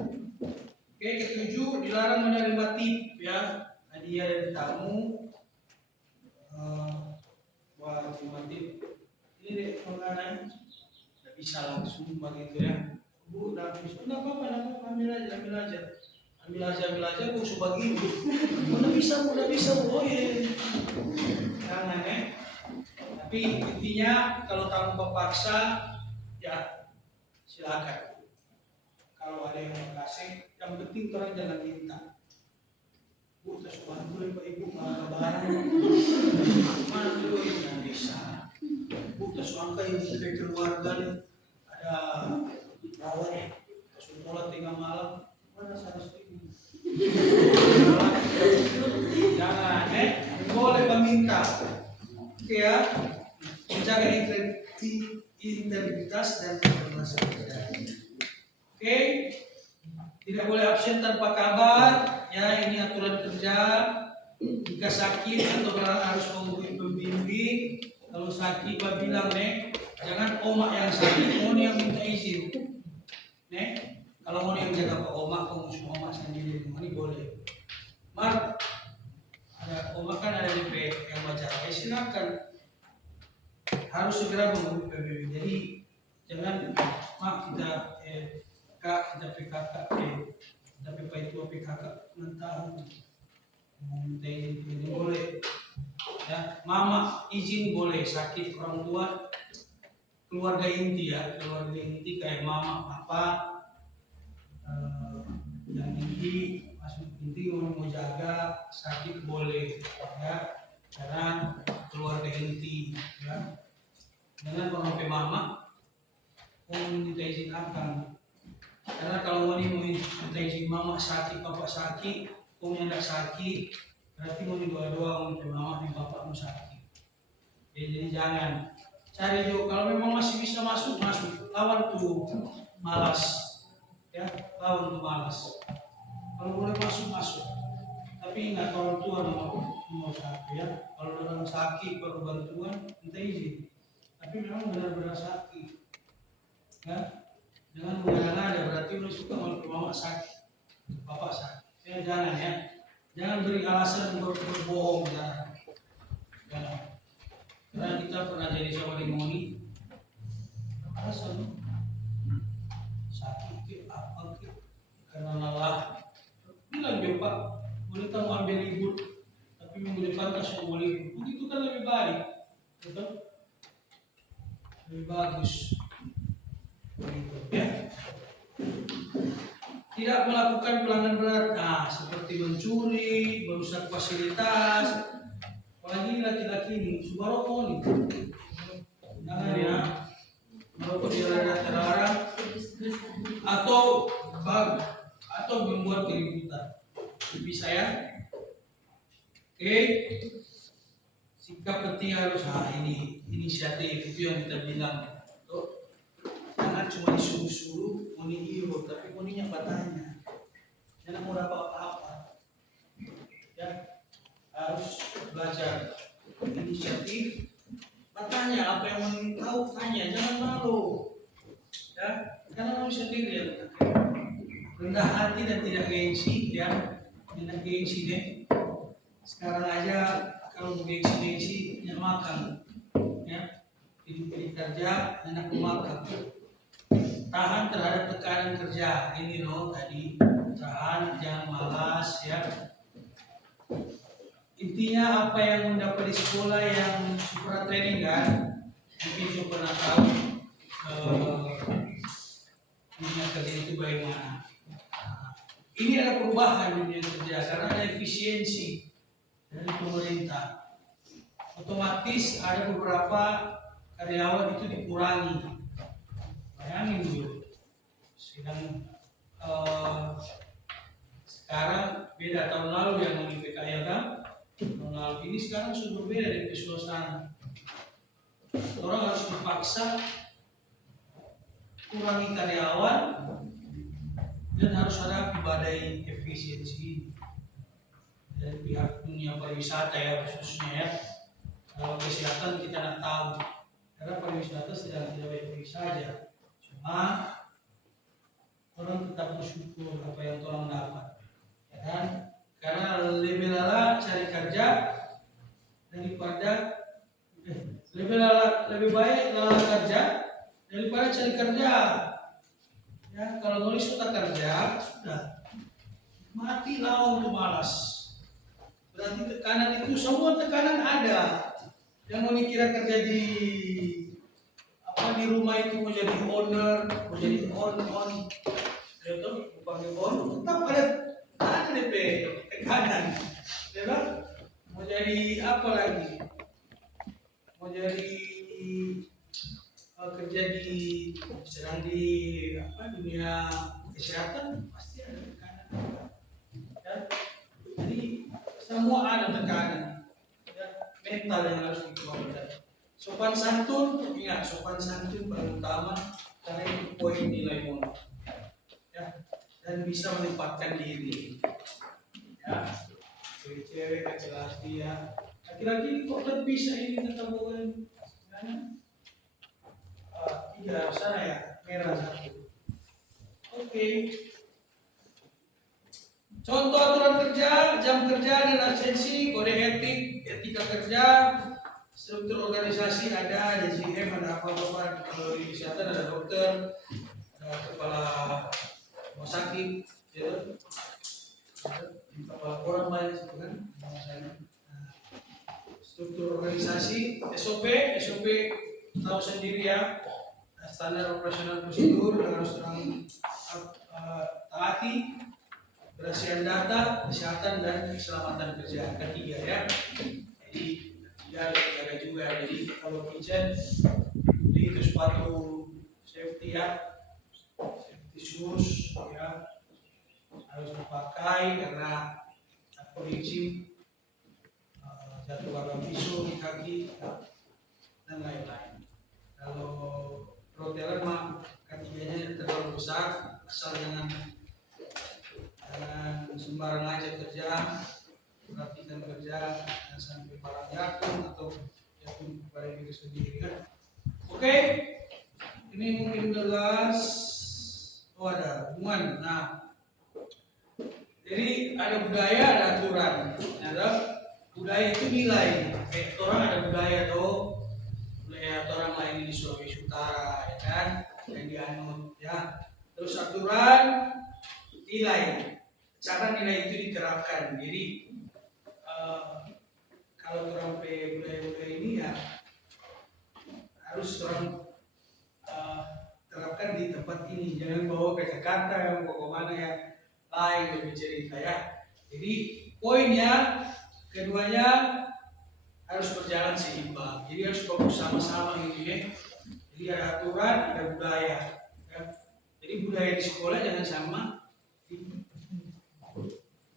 Oke, ketujuh, dilarang menerima tip ya, hadiah dari tamu. Wah, terima tip ini deh pengarang nggak bisa langsung begitu ya. Bu, udah habis, nggak apa-apa, ambil aja, bu, subagi. Udah bisa, bu, oh iya. Jangan ya. Tapi intinya kalau tamu paksa, ya silakan. Kalau ada yang mau kasih, yang penting orang jangan minta. Bu, kita suka dulu Pak Ibu, barang. Mana dulu yang bisa. Bu, kita suka ini sebagai keluarga nih. Ada rawat, sekolah 3 malam. Mana 100.000? Jangan, boleh meminta. Oke ya, menjaga integritas dan keberlangsungan. Oke, tidak boleh absen tanpa kabar. Ya, ini aturan kerja. Jika sakit atau harus menghubungi pembimbing, kalau sakit bilang jangan omak yang sakit, mau yang minta izin. Kalau mau yang jaga Pak Omak, kamu semua omak sendiri, ini boleh. Mar, ada omak kan ada di yang baca, silakan. Harus segera menghubungi pembimbing. Jadi jangan kita kita PKK, kita PKK mentah. Ini boleh ya, mama izin boleh, sakit orang tua, keluarga inti ya, keluarga inti kayak mama, papa, yang inti, masuk inti mau jaga, sakit boleh ya, karena keluarga inti ya. Jangan kalau sampai mama mau minta izin akang, karena kalau mau minta izin mama sakit, papa sakit, yang tidak sakit, berarti mau doa-doa untuk mama dan bapak mau sakit. Jadi jangan cari juga. Kalau memang masih bisa masuk, lawan tuh malas, ya lawan tuh malas. Kalau boleh masuk. Tapi ingat kalau Tuhan mau sakit ya. Kalau orang sakit perlu bantuan, minta izin. Tapi memang benar-benar sakit, ya. Jangan mengada-ngada, berarti udah suka mau mama sakit, bapak sakit. Jangan ya, jangan beri alasan berbohong, jangan. Jangan. Karena kita pernah jadi sama limoni, alasan sakit ke apa ke karena lelah. Bilang dia Pak, boleh tahu ambil libur, tapi minggu depan kasih boleh. Begitu kan lebih baik, betul? Lebih bagus. Begitu, ya. Tidak melakukan pelanggaran berat, nah seperti mencuri, merusak fasilitas, apalagi laki-laki ini, subaroko nih, jangan ya, merokok di area terlarang, atau membuat keributan. Bisa ya? Oke, sikap penting harus, nah ini inisiatif itu yang kita bilang. Tuh, jangan cuma disuruh-suruh, mau hero, tapi mau batanya. Jangan mau dapat apa-apa. Ya, harus belajar inisiatif. Bertanya apa yang mau tahu, tanya, jangan malu. Ya, karena manusia sendiri ya. Rendah hati dan tidak gengsi, ya. Tidak gengsi deh. Sekarang aja kalau gengsi yang makan, ya. Pilih kerja, enak makan. Tahan terhadap tekanan kerja. Ini loh tadi, tahan, jangan malas, ya. Intinya apa yang mendapat di sekolah yang super training kan, mungkin juga pernah tahu dunia kerja itu bagaimana. Ini ada perubahan dunia kerja karena ada efisiensi dari pemerintah. Otomatis ada beberapa karyawan itu dikurangi. Bayangin dulu, sekarang beda tahun lalu yang di PKL kan. Nah, ini sekarang sudah berbeda dari suasana. Orang harus terpaksa kurangi karyawan dan harus hadapi badai efisiensi dari pihak dunia pariwisata ya khususnya ya. Kalau kesehatan kita tidak tahu karena pariwisata sedang tidak baik-baik saja. Cuma orang tetap bersyukur apa yang orang dapat, ya kan? Karena lebih lelah cari kerja daripada lebih baik lelah kerja daripada cari kerja. Ya, kalau nulis sudah kerja sudah mati lawan untuk malas. Berarti tekanan itu semua tekanan ada. Yang mau dikira kerja di rumah itu mau jadi owner, mau jadi on, itu dipanggil on, tetap ada DP tekanan, ya kan? Mau jadi apa lagi? Mau jadi kerja sedang di dunia kesehatan pasti ada tekanan, ya? Jadi semua ada tekanan, ya? Mental yang harus dikembangkan. Sopan santun, ingat sopan santun paling utama karena itu poin nilai mono, ya, dan bisa menempatkan diri, ya. Cewek-cewek kecil hati ya, laki-laki kok bisa ini tentang bukan, tiga sana ya merah satu. Oke. Contoh aturan kerja, jam kerja dan absensi, kode etik, etika kerja. Struktur organisasi ada JCM, ada apa-apa, kalau di kesehatan ada dokter, ada kepala rumah sakit, ya, kepala orang banyak itu kan, struktur organisasi, SOP tahu sendiri ya, standar operasional prosedur yang harus taati, kerahasiaan data, kesehatan dan keselamatan kerja ketiga ya. Jadi ya ada juga, jadi kalau kitchen beli itu sepatu safety ya, safety shoes ya harus dipakai karena polisi jatuh gagang pisau di kaki dan lain-lain. Kalau protein mah kakinya terlalu besar, asal jangan sembarang aja kerja. Perhatikan kerja dan sampai barang jatuh atau jatuh kepada diri sendiri kan. Oke, ini mungkin jelas. Oh ada hubungan. Nah, Jadi ada budaya, ada aturan. Ada budaya itu nilai. Kayak orang ada budaya tuh, budaya orang lain di Sulawesi Utara, ya kan, yang dianut, ya. Terus aturan, nilai, cara nilai itu diterapkan. Jadi kalau orang budaya-budaya ini ya harus orang terapkan di tempat ini. Jangan bawa ke Jakarta yang mana yang lain lebih cerita ya. Jadi poinnya keduanya harus berjalan seimbang. Jadi harus fokus sama-sama ini ya. Jadi ada aturan, ada budaya. Ya. Jadi budaya di sekolah jangan sama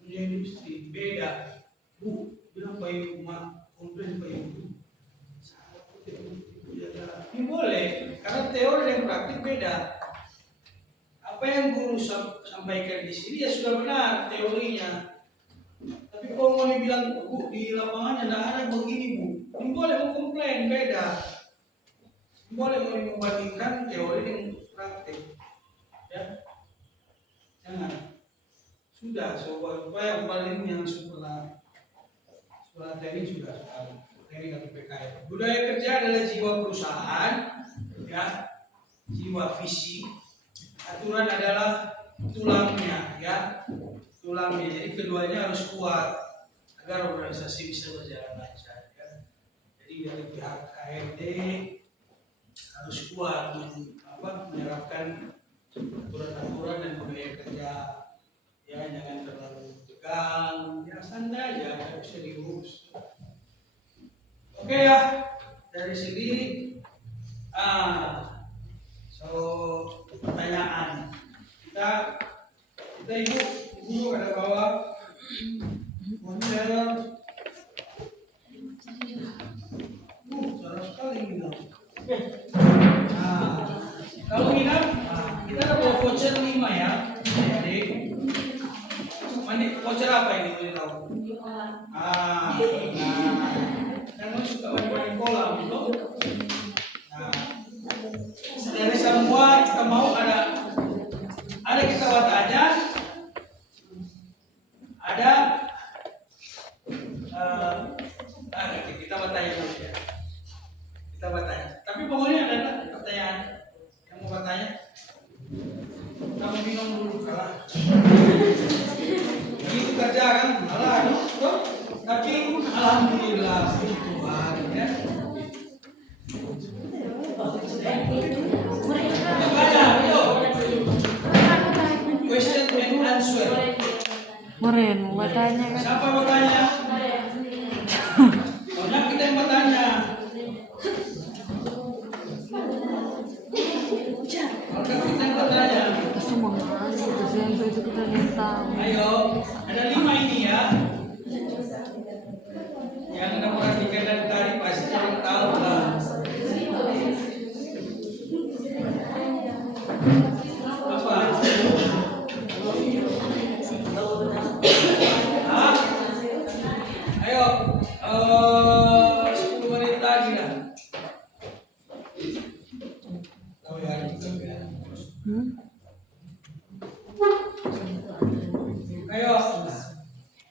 dunia industri, beda. Bilang Pak Ibu, komplain Pak Ibu. Ini boleh, karena teori dan praktik beda. Apa yang guru sampaikan di sini ya sudah benar teorinya. Tapi kalau mau dibilang Bu di lapangannya tidak ada begini Bu, ini boleh mau komplain beda. Ini boleh mau membandingkan teori dengan praktik. Ya, jangan. Sudah, supaya yang paling yang sekolah teknik juga teknik atau PKN. Budaya kerja adalah jiwa perusahaan, ya, jiwa visi. Aturan adalah tulangnya, ya, tulangnya. Jadi keduanya harus kuat agar organisasi bisa berjalan lancar. Ya. Jadi dari pihak HRD harus kuat menerapkan aturan-aturan dan budaya kerja. Ya, jangan terlalu tegang, ya santai aja, nggak bisa diurus. Oke ya, dari sini, pertanyaan kita ibu ada bawa model, salah sekali minum. Nah, kalau minum, kita ada bawa voucher 5 ya. Jadi, voucher apa ini boleh tahu? Nah, yang suka mandi kolam itu. Nah, dari semua kita mau ada kita watanya, ada kita bertanya dulu ya. Kita bertanya. Tapi pokoknya ada pertanyaan yang mau bertanya. Kamu minum dulu kalah. Itu kerja kan, malah tuh. Tapi alhamdulillah Tuhan ya. Question and answer. Moren, mau bertanya kan? Siapa bertanya? Banyak kita yang bertanya. Banyak kita yang bertanya. Semua masih itu kita tahu. Ayo, ada 5 ini ya. Yang anda perhatikan dari tadi pasti orang tahu lah. Apa? Hah? Ayo, 10 menit lagi lah. Tahu ya, ayo.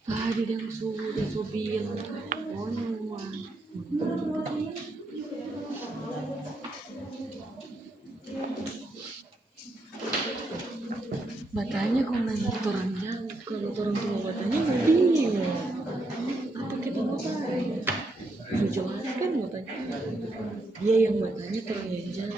Tadi dia sudah sobil. Batanya kok nanti orang jauh, kalau orang tua batanya mau bingung. Apa kita mau tanya? Jelaskan mau tanya. Dia yang batanya orang yang jauh.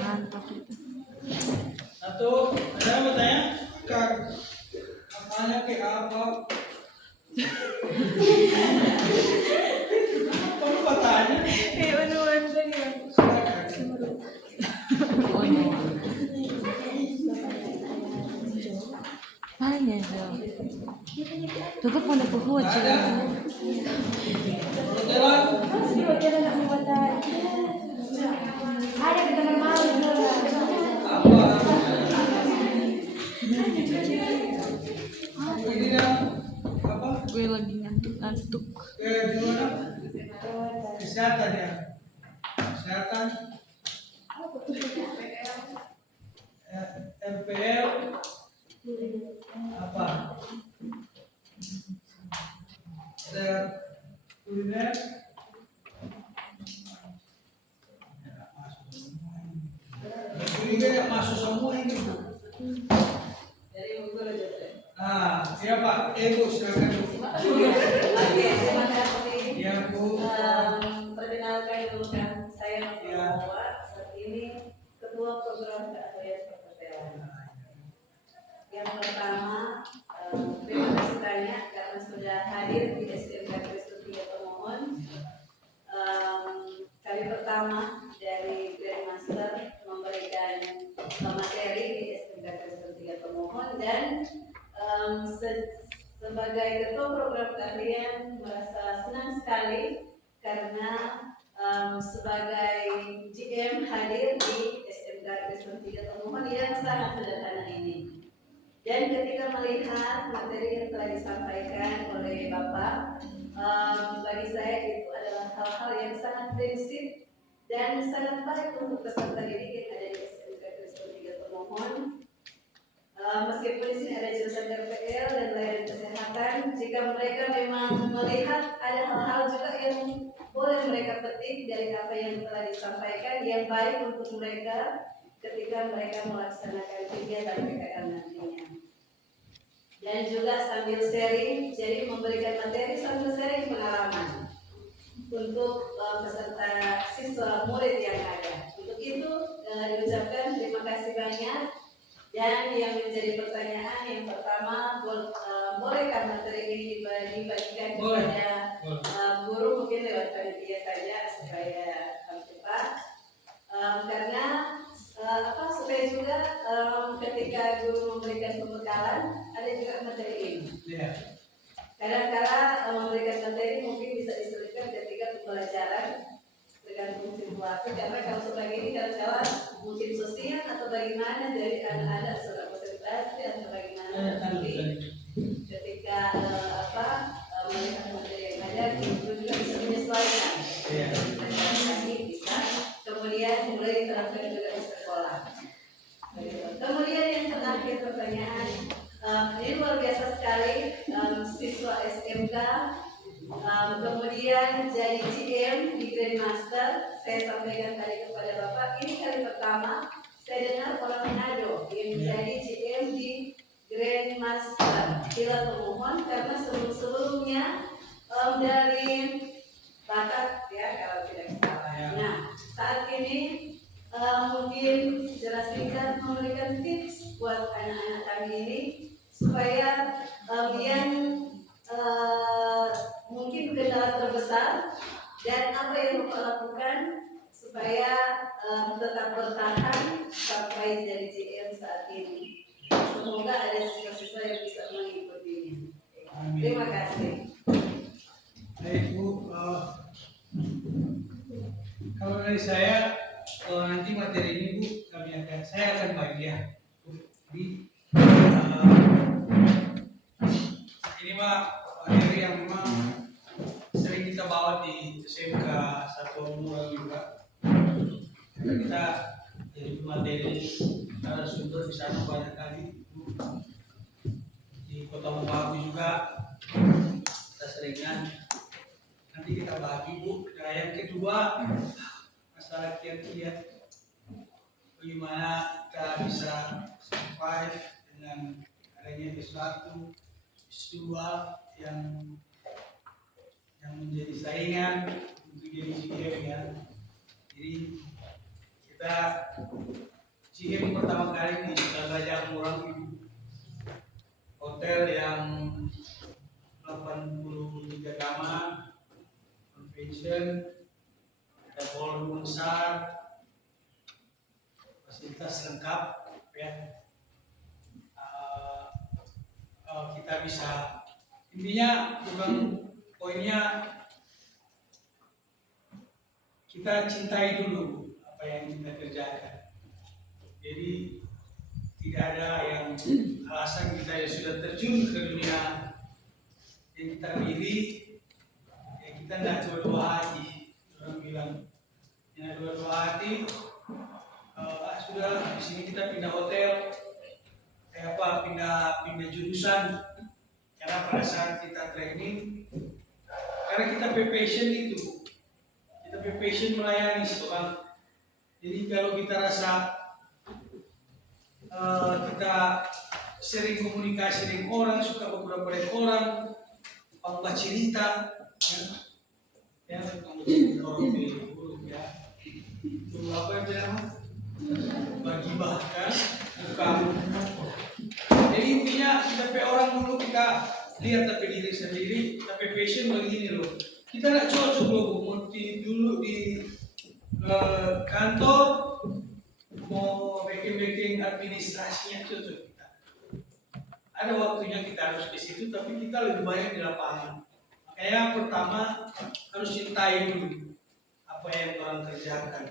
Mantap itu. Satu, ada yang bertanya? Kak, katanya kayak apa? Apa lu bertanya? Hanya siya. Tetap pada pahua siya. Hotelan. Apa? Ini dah apa? Gue lagi ngantuk-ngantuk. Gimana? Kesehatan ya. Kesehatan. MPL apa? Ada kuliner. Kuliner yang masuk semua ini. Ah, iya Pak. Bu, silakan Bu. Terima kasih. Ya Bu. Perkenalkan dulu kan, saya Ya. Novel saat ini Ketua Program Keahlian Perhotelan. Yang pertama, terima kasih banyak karena sudah hadir di SMK Kristus 3 Tomohon. Kali pertama dari Grandmaster memberikan materi di SMK Kristus 3 Tomohon dan sebagai ketua program keahlian merasa senang sekali karena sebagai GM hadir di SMK Kristus 3 Tomohon yang sangat sederhana ini. Dan ketika melihat materi yang telah disampaikan oleh Bapak, bagi saya itu adalah hal-hal yang sangat prinsip dan sangat baik untuk peserta didik yang ada di SMK Kristus 3 Tomohon. Meskipun di sini ada jurusan RPL dan layanan kesehatan, jika mereka memang melihat ada hal-hal juga yang boleh mereka petik dari apa yang telah disampaikan yang baik untuk mereka ketika mereka melaksanakan kegiatan PKL nantinya. Dan juga sambil sharing, jadi memberikan materi sambil sharing pengalaman untuk peserta siswa murid yang ada. Untuk itu diucapkan terima kasih banyak. Dan yang menjadi pertanyaan yang pertama, bolehkah materi ini dibagikan kepada guru mungkin lewat panitia saja supaya cepat, karena supaya juga ketika guru memberikan pembekalan ada juga materi ini. Kadang-kadang memberikan materi mungkin bisa diselipkan ketika pembelajaran tergantung situasi, karena kalau sebagai ini kadang-kadang mungkin sosial atau bagaimana dari anak-anak sudah presentasi atau bagaimana, tapi ketika melihat materi yang ada itu juga bisa menyesuaikan. Bisa kemudian mulai diterapkan juga di sekolah. Kemudian yang terakhir pertanyaan, ini luar biasa sekali, siswa SMK kemudian jadi GM di Grandmaster. Saya sampaikan tadi kepada Bapak, ini kali pertama saya dengar orang Manado yang menjadi GM di Grandmaster. Bila termohon karena sebelum-sebelumnya dari Batak ya kalau tidak salah. Nah saat ini mungkin secara singkat memberikan tips buat anak-anak kami ini supaya yang mungkin kendala terbesar dan apa yang Bapak lakukan supaya tetap bertahan sampai jadi GM saat ini. Semoga ada siswa-siswa yang bisa mengikutinya. Terima kasih. Baik Bu, kalau dari saya nanti materi ini Bu saya akan bagi ya. Jadi ini Pak materi yang memang sering kita bawa di SMK satu Mural juga. Karena kita jadi materi ada sumber di sana banyak kali di Kota Mobagu juga kita seringan. Nanti kita bagi Bu. Nah yang kedua masalah kiat-kiat bagaimana kita bisa survive dengan adanya S1, S2 yang menjadi saingan untuk jadi GM ya. Jadi kita GM pertama kali di Gajah Murang ini hotel yang 83 kamar, convention, ada ballroom besar, fasilitas lengkap ya. kita bisa, intinya bukan poinnya, kita cintai dulu apa yang kita kerjakan. Jadi tidak ada yang alasan kita yang sudah terjun ke dunia yang kita pilih, ya kita tidak dua-dua hati. Orang bilang, yang dua-dua hati, sudah di sini kita pindah hotel, pindah jurusan. Karena pada saat kita training, karena kita passion itu, kita passion melayani seorang. Jadi kalau kita rasa kita sering komunikasi dengan orang, suka beberapa dengan orang, pangkat cerita, pangkat cerita orang buruk ya. Itu apa yang bilang? Bagi bahkan bukan. Jadi intinya kita pe orang dulu, kita lihat tapi diri sendiri, tapi passion begini loh. Kita tidak cocok loh, mau dulu di kantor, mau baking administrasinya cocok kita. Ada waktunya kita harus di situ, tapi kita lebih banyak di lapangan. Makanya pertama harus cintai dulu apa yang orang kerjakan,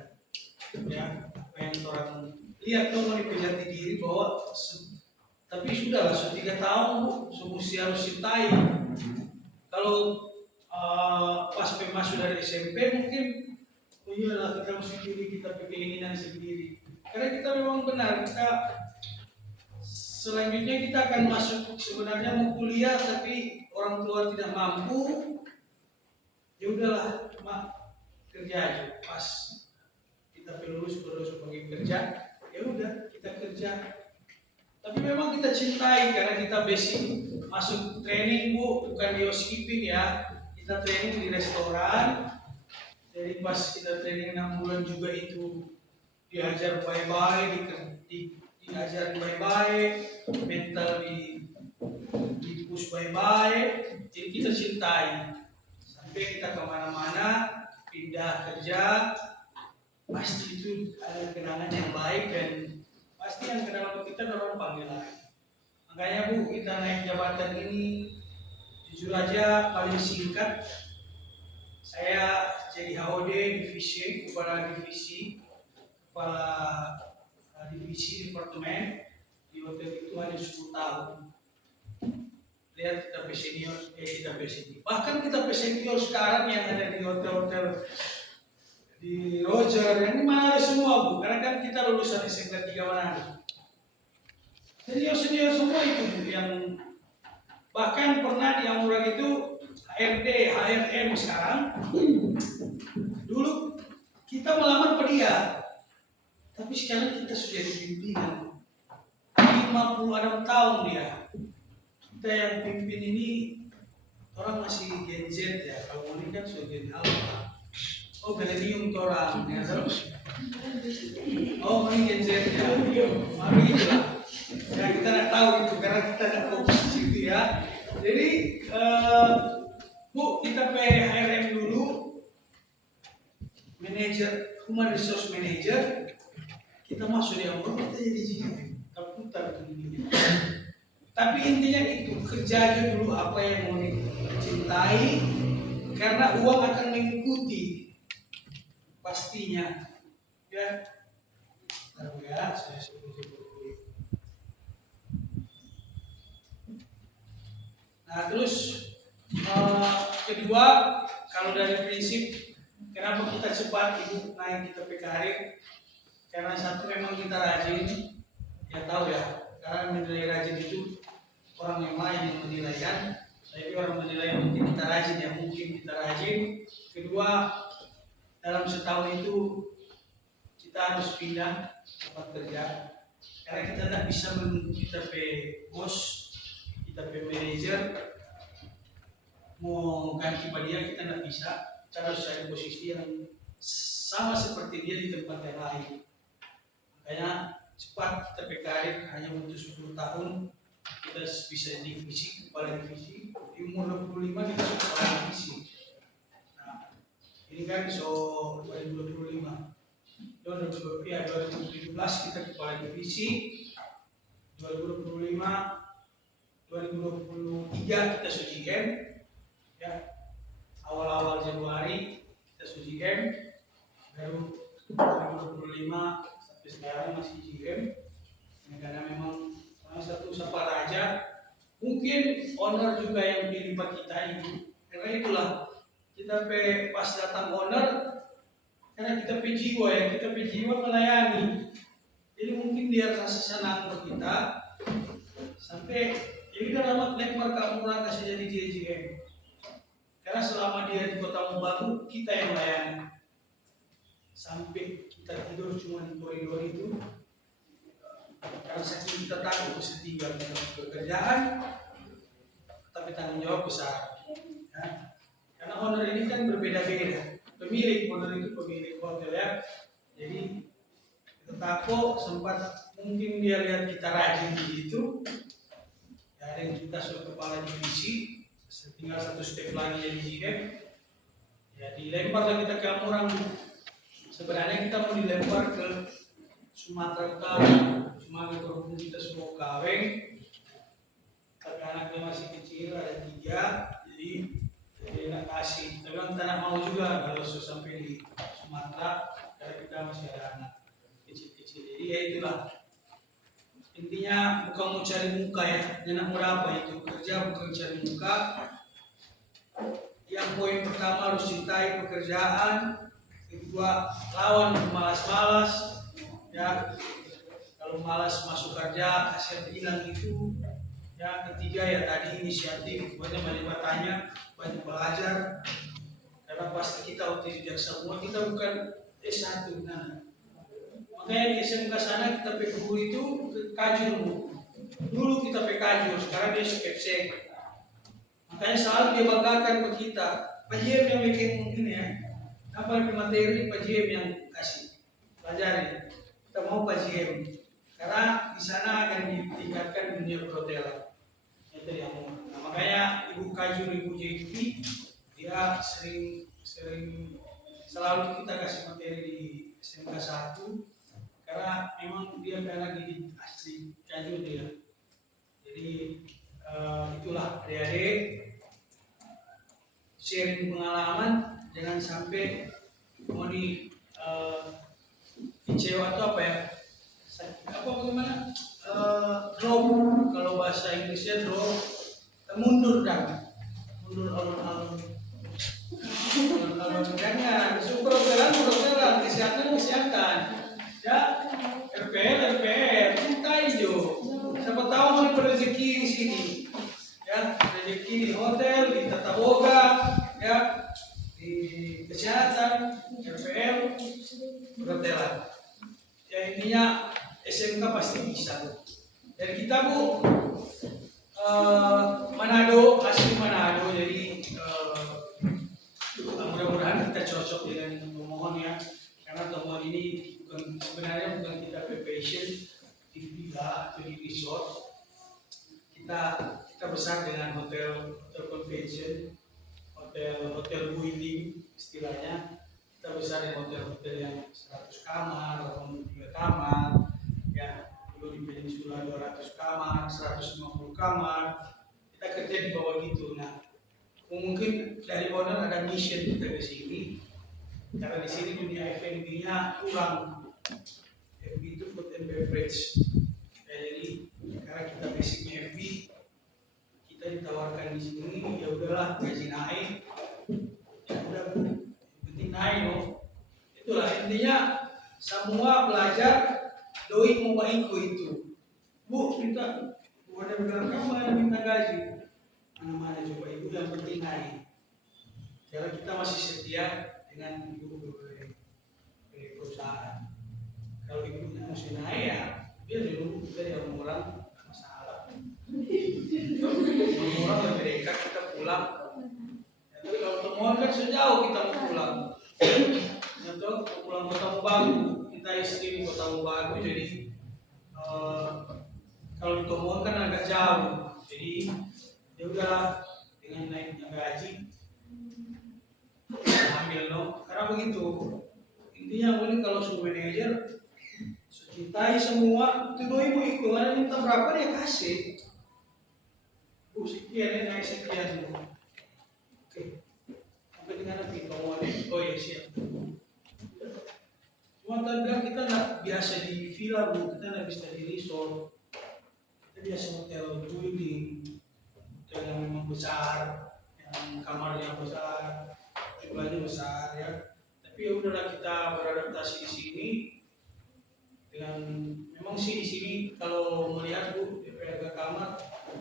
ya, apa yang orang lihat tuh mau dipelajari diri bahwa tapi sudahlah, sudah 3 tahun Bu, mesti harus cintai. Kalau pas masuk dari SMP mungkin, oh iyalah kita mesti pilih kita keinginan sendiri. Karena kita memang benar, kita selanjutnya kita akan masuk, sebenarnya mau kuliah tapi orang tua tidak mampu, ya udahlah, kerja aja. Pas kita lulus terus pergi kerja, ya udah kita kerja. Tapi memang kita cintai karena kita basic masuk training Bu, bukan di housekeeping ya. Kita training di restoran. Jadi pas kita training 6 bulan juga itu diajar baik-baik, diajar baik-baik, mental di push baik-baik. Jadi kita cintai. Sampai kita kemana-mana, pindah kerja, pasti itu ada kenangan yang baik dan pasti yang kenal kita orang panggil lagi. Makanya Bu, kita naik jabatan ini jujur aja paling singkat. Saya jadi HOD divisi, kepala divisi departemen di hotel itu hanya 10 tahun. Lihat kita senior, bahkan kita senior sekarang yang ada di hotel-hotel di Roger, yang mana ada semua Bu, karena kan kita lulusan SMK 3 Manado. Senior semua itu Bu, yang bahkan pernah yang orang itu HRD, HRM sekarang. Dulu kita melamar ke dia, tapi sekarang kita sudah di pimpinan. 56 tahun dia. Kita yang pimpin ini orang masih Gen Z ya, kalau ini kan sudah Gen Alpha. Oh, milenium orang ya terus. Oh, ini Gen Z ya. Mari itulah. Ya kita tidak tahu itu karena kita tidak fokus di situ ya. Jadi Bu, kita HRM dulu, manajer, human resource manager, kita masuk di Amro, kita jadi GM, kita putar begini. Tapi intinya itu, kerja aja dulu apa yang mau dicintai, karena uang akan mengikuti, pastinya. Ya, taruh ya, saya suruh dulu. Nah terus kedua, kalau dari prinsip kenapa kita cepat Ibu naik kita karir, karena satu memang kita rajin, ya tahu ya, karena menilai rajin itu orang yang lain yang menilai kan, tapi orang menilai mungkin kita rajin ya, mungkin kita rajin. Kedua, dalam setahun itu kita harus pindah tempat kerja, karena kita tidak bisa menunggu kita bos, kita manajer mau ganti pada dia, kita tidak bisa. Kita harus cari posisi yang sama seperti dia di tempat yang lain. Makanya cepat kita karir, hanya butuh 10 tahun kita bisa divisi, kepala divisi. Di umur 25 kita sudah kepala divisi. Nah, ini kan 2025. 2017 kita kepala divisi, 2025 2023 kita sudah GM, ya awal-awal Januari kita sudah GM, baru 2025 sampai sekarang masih GM. Karena memang salah satu Sapa Raja, mungkin owner juga yang pilih Pak kita ini. Karena itulah kita pas datang owner, karena kita jiwa ya, kita jiwa melayani. Jadi mungkin dia rasa senang buat kita sampai jadi dalam lempar ke murah kasih jadi JJM. Karena selama dia di Kota Mobagu kita yang melayani. Sampai kita tidur cuma di koridor itu. Karena saking kita takut bisa tinggal di pekerjaan, tapi tanggung jawab besar. Ya. Karena owner ini kan berbeda-beda. Pemilik owner itu pemilik hotel ya. Jadi kita takut sempat mungkin dia lihat kita rajin begitu. Dan kita sudah kepala divisi, tinggal satu step lagi jadi GM. Ya dilempar kita ke orang. Sebenarnya kita mau dilempar ke Sumatera Utara, cuma berhubung kita semua kawin, tapi anaknya masih kecil ada 3, jadi nak kasih. Tapi kita tak mau juga kalau sampai di Sumatera, karena kita masih ada anak kecil-kecil. Jadi ya itulah. Intinya bukan mau cari muka ya, jangan berapa itu kerja bukan cari muka. Yang poin pertama harus cintai pekerjaan, kedua lawan malas-malas, ya kalau malas masuk kerja hasil hilang itu. Ya ketiga ya tadi inisiatif, banyak bertanya, banyak belajar, karena pasti kita waktu di semua kita bukan S1 nah. Makanya di SMK sana kita PKU itu kajur dulu kita PKU, sekarang dia SPC. Makanya selalu dia banggakan ke kita, Pak JM yang bikin ini ya, apa materi Pak JM yang kasih pelajari. Kita mau Pak JM karena di sana akan ditingkatkan dunia perhotelan. Itu yang mau. Nah, makanya Ibu Kajur, Ibu JP dia sering selalu kita kasih materi di SMK 1. Karena memang dia pengen didik asli Kajur dia. Jadi itulah adik-adik sharing pengalaman, jangan sampai mau kecewa atau apa ya? Apa bagaimana? Drop kalau bahasa Inggrisnya drop, mundur alun-alun. Jangan super hotelan, kesehatan. Ya, RPL, cintai jo. Siapa tahu mau rezeki di sini. Ya, rezeki di hotel, di tata boga, ya, di kesehatan, RPL, perhotelan. Ya intinya SMK pasti bisa. Dan kita Bu, Manado, asli Manado, jadi mudah-mudahan kita cocok dengan pemohon ya. Karena temuan ini sebenarnya bukan kita passion di villa atau di resort. Kita besar dengan hotel convention, hotel boiling istilahnya. Kita besar dengan hotel yang 100 kamar, 83 kamar, ya dulu di Peninsula 200 kamar, 150 kamar. Kita kerja di bawah gitu. Nah, mungkin dari owner ada mission kita ke sini. Karena di sini dunia F&B-nya kurang. F&B itu food and beverage. Ya, jadi karena kita basicnya F&B, kita ditawarkan di sini, ya udahlah gaji naik. Ya udah, penting naik loh. Itulah intinya semua belajar doi mau baikku itu. Bu, minta ada benar kamu ada minta gaji. Mana-mana coba ibu yang penting naik. Karena kita masih setia dengan ibu perusahaan. Kalau ibunya masih naik ya, dia dulu kita yang orang masalah. Orang lebih dekat kita pulang. Ya, tapi kalau temuan kan sejauh kita mau pulang. Ya, mau pulang Kota Mobagu, kita istri di Kota Mobagu, jadi kalau ditemuan kan agak jauh. Jadi ya udahlah dengan naiknya gaji. Ambil dong, karena begitu intinya ini kalau su manajer cintai semua itu doi mau ikut, ada minta berapa dia kasih. sekian ya, naik sekian dulu. Oke. Sampai dengan nanti kamu oh ya siap. Cuma tadi bilang kita nggak biasa di villa bu, kita nggak bisa di resort. Kita biasa hotel dwelling, hotel yang memang besar, yang kamarnya besar, jumlahnya besar ya. Tapi ya udahlah kita beradaptasi di sini dengan memang sih di sini kalau melihat bu harga kamar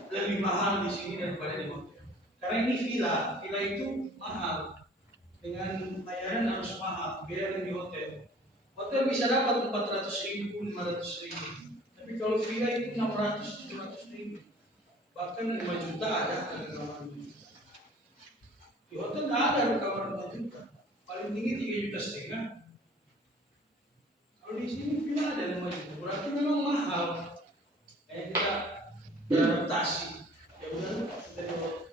lebih mahal di sini daripada di hotel. Karena ini villa, villa itu mahal dengan bayaran harus mahal, beda dengan di hotel. Hotel bisa dapat 400.000, 500.000, tapi kalau villa itu 600, 700.000, bahkan 5 juta ada kamar 5 juta. Di hotel nggak ada kamar 5 juta, paling tinggi 3,5 juta. Kalau di sini villa ada 5 juta, berarti memang mahal. Kayak kita beradaptasi. Ya udah, kita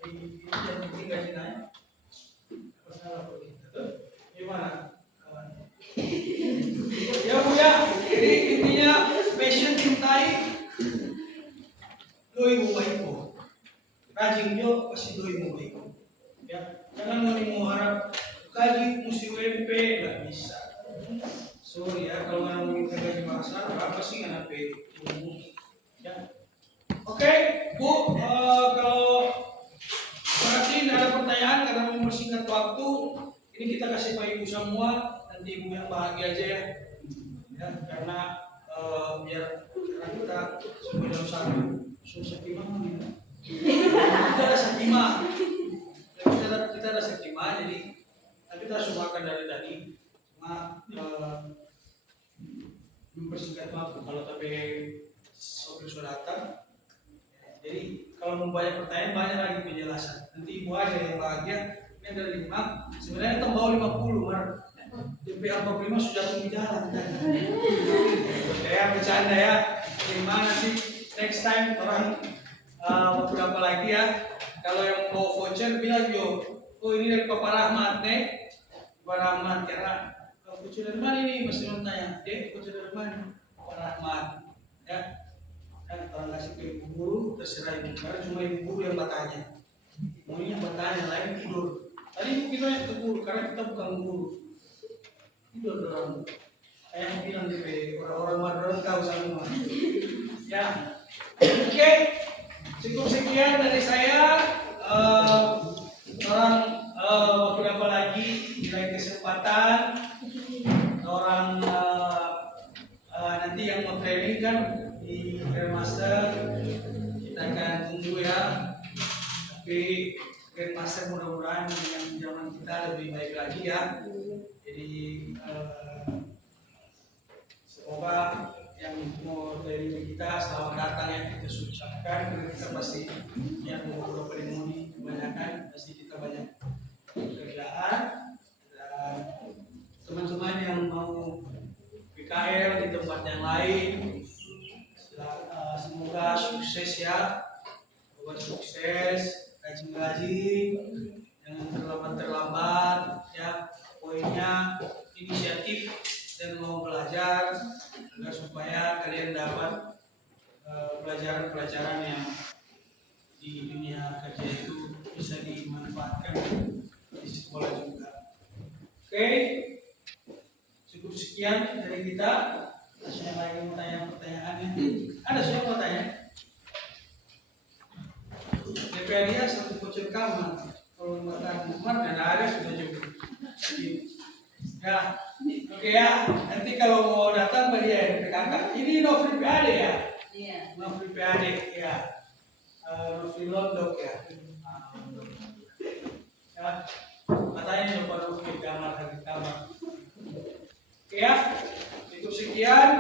di tinggal di naik. Apa salah kalau kita? Gimana? Ya bu ya, jadi intinya passion cintai doi mau baik po, rajin jo pasti doi mau baik po. Ya, jangan mau harap gaji mesti UMP nggak bisa. Sorry ya, kalau nggak mau minta gaji besar, berapa sih nggak nape? Ya, oke bu, kalau berarti nggak ada pertanyaan karena mempersingkat waktu, ini kita kasih pak ibu semua. Nanti ibu yang bahagia aja ya, karena biar kita semua dalam satu sakima nih, kita ada sakima, kita ada sakima, jadi kita suarakan dari tadi, cuma mempersingkat waktu kalau tapi sopir sudah datang, jadi kalau mau banyak pertanyaan banyak lagi penjelasan, nanti ibu aja yang bahagia. Ini ada 5, sebenarnya kita bawa 50 mar. DP 45 sudah di jalan kan. Ya bercanda ya. Gimana sih next time orang beberapa lagi ya. Kalau yang mau voucher bilang yo, oh ini dari Papa Rahmat nih. Papa Rahmat karena voucher dari mana ini mesti mau tanya. Voucher dari mana? Papa Rahmat. Ya. Kan kalau kasih ke ibu guru terserah ibu. Karena cuma ibu guru yang bertanya. Maunya bertanya lain tidur. Tadi kita yang ke guru karena kita bukan guru. Itu orang yang bilang di orang-orang Madura tahu semua. Ya, oke, cukup sekian dari saya. Orang beberapa lagi di lain kesempatan orang nanti yang mau training kan di Grandmaster kita akan tunggu ya. Tapi Grandmaster mudah-mudahan yang zaman kita lebih baik lagi ya. Jadi semoga yang mau dari kita selamat datang yang kita ucapkan. Kita pasti yang mau berperimoni kebanyakan pasti kita banyak pekerjaan dan teman-teman yang mau PKL di tempat yang lain semoga sukses ya, buat sukses, rajin-rajin, jangan terlambat ya. Poinnya inisiatif dan mau belajar agar supaya kalian dapat pelajaran-pelajaran yang di dunia kerja itu bisa dimanfaatkan di sekolah juga. Oke, cukup sekian dari kita. Saya lagi mau tanya pertanyaannya. Ada siapa tanya? DPR dia satu voucher kamar. Kalau makan kamar dan ada sudah cukup. Ya, oke ya. Nanti kalau mau datang bagi ya kakak. Ini no free PAD ya? Iya. No free PAD ya. No free londok ya. Ya, katanya coba no free kamar harga kamar. Oke ya. Cukup sekian.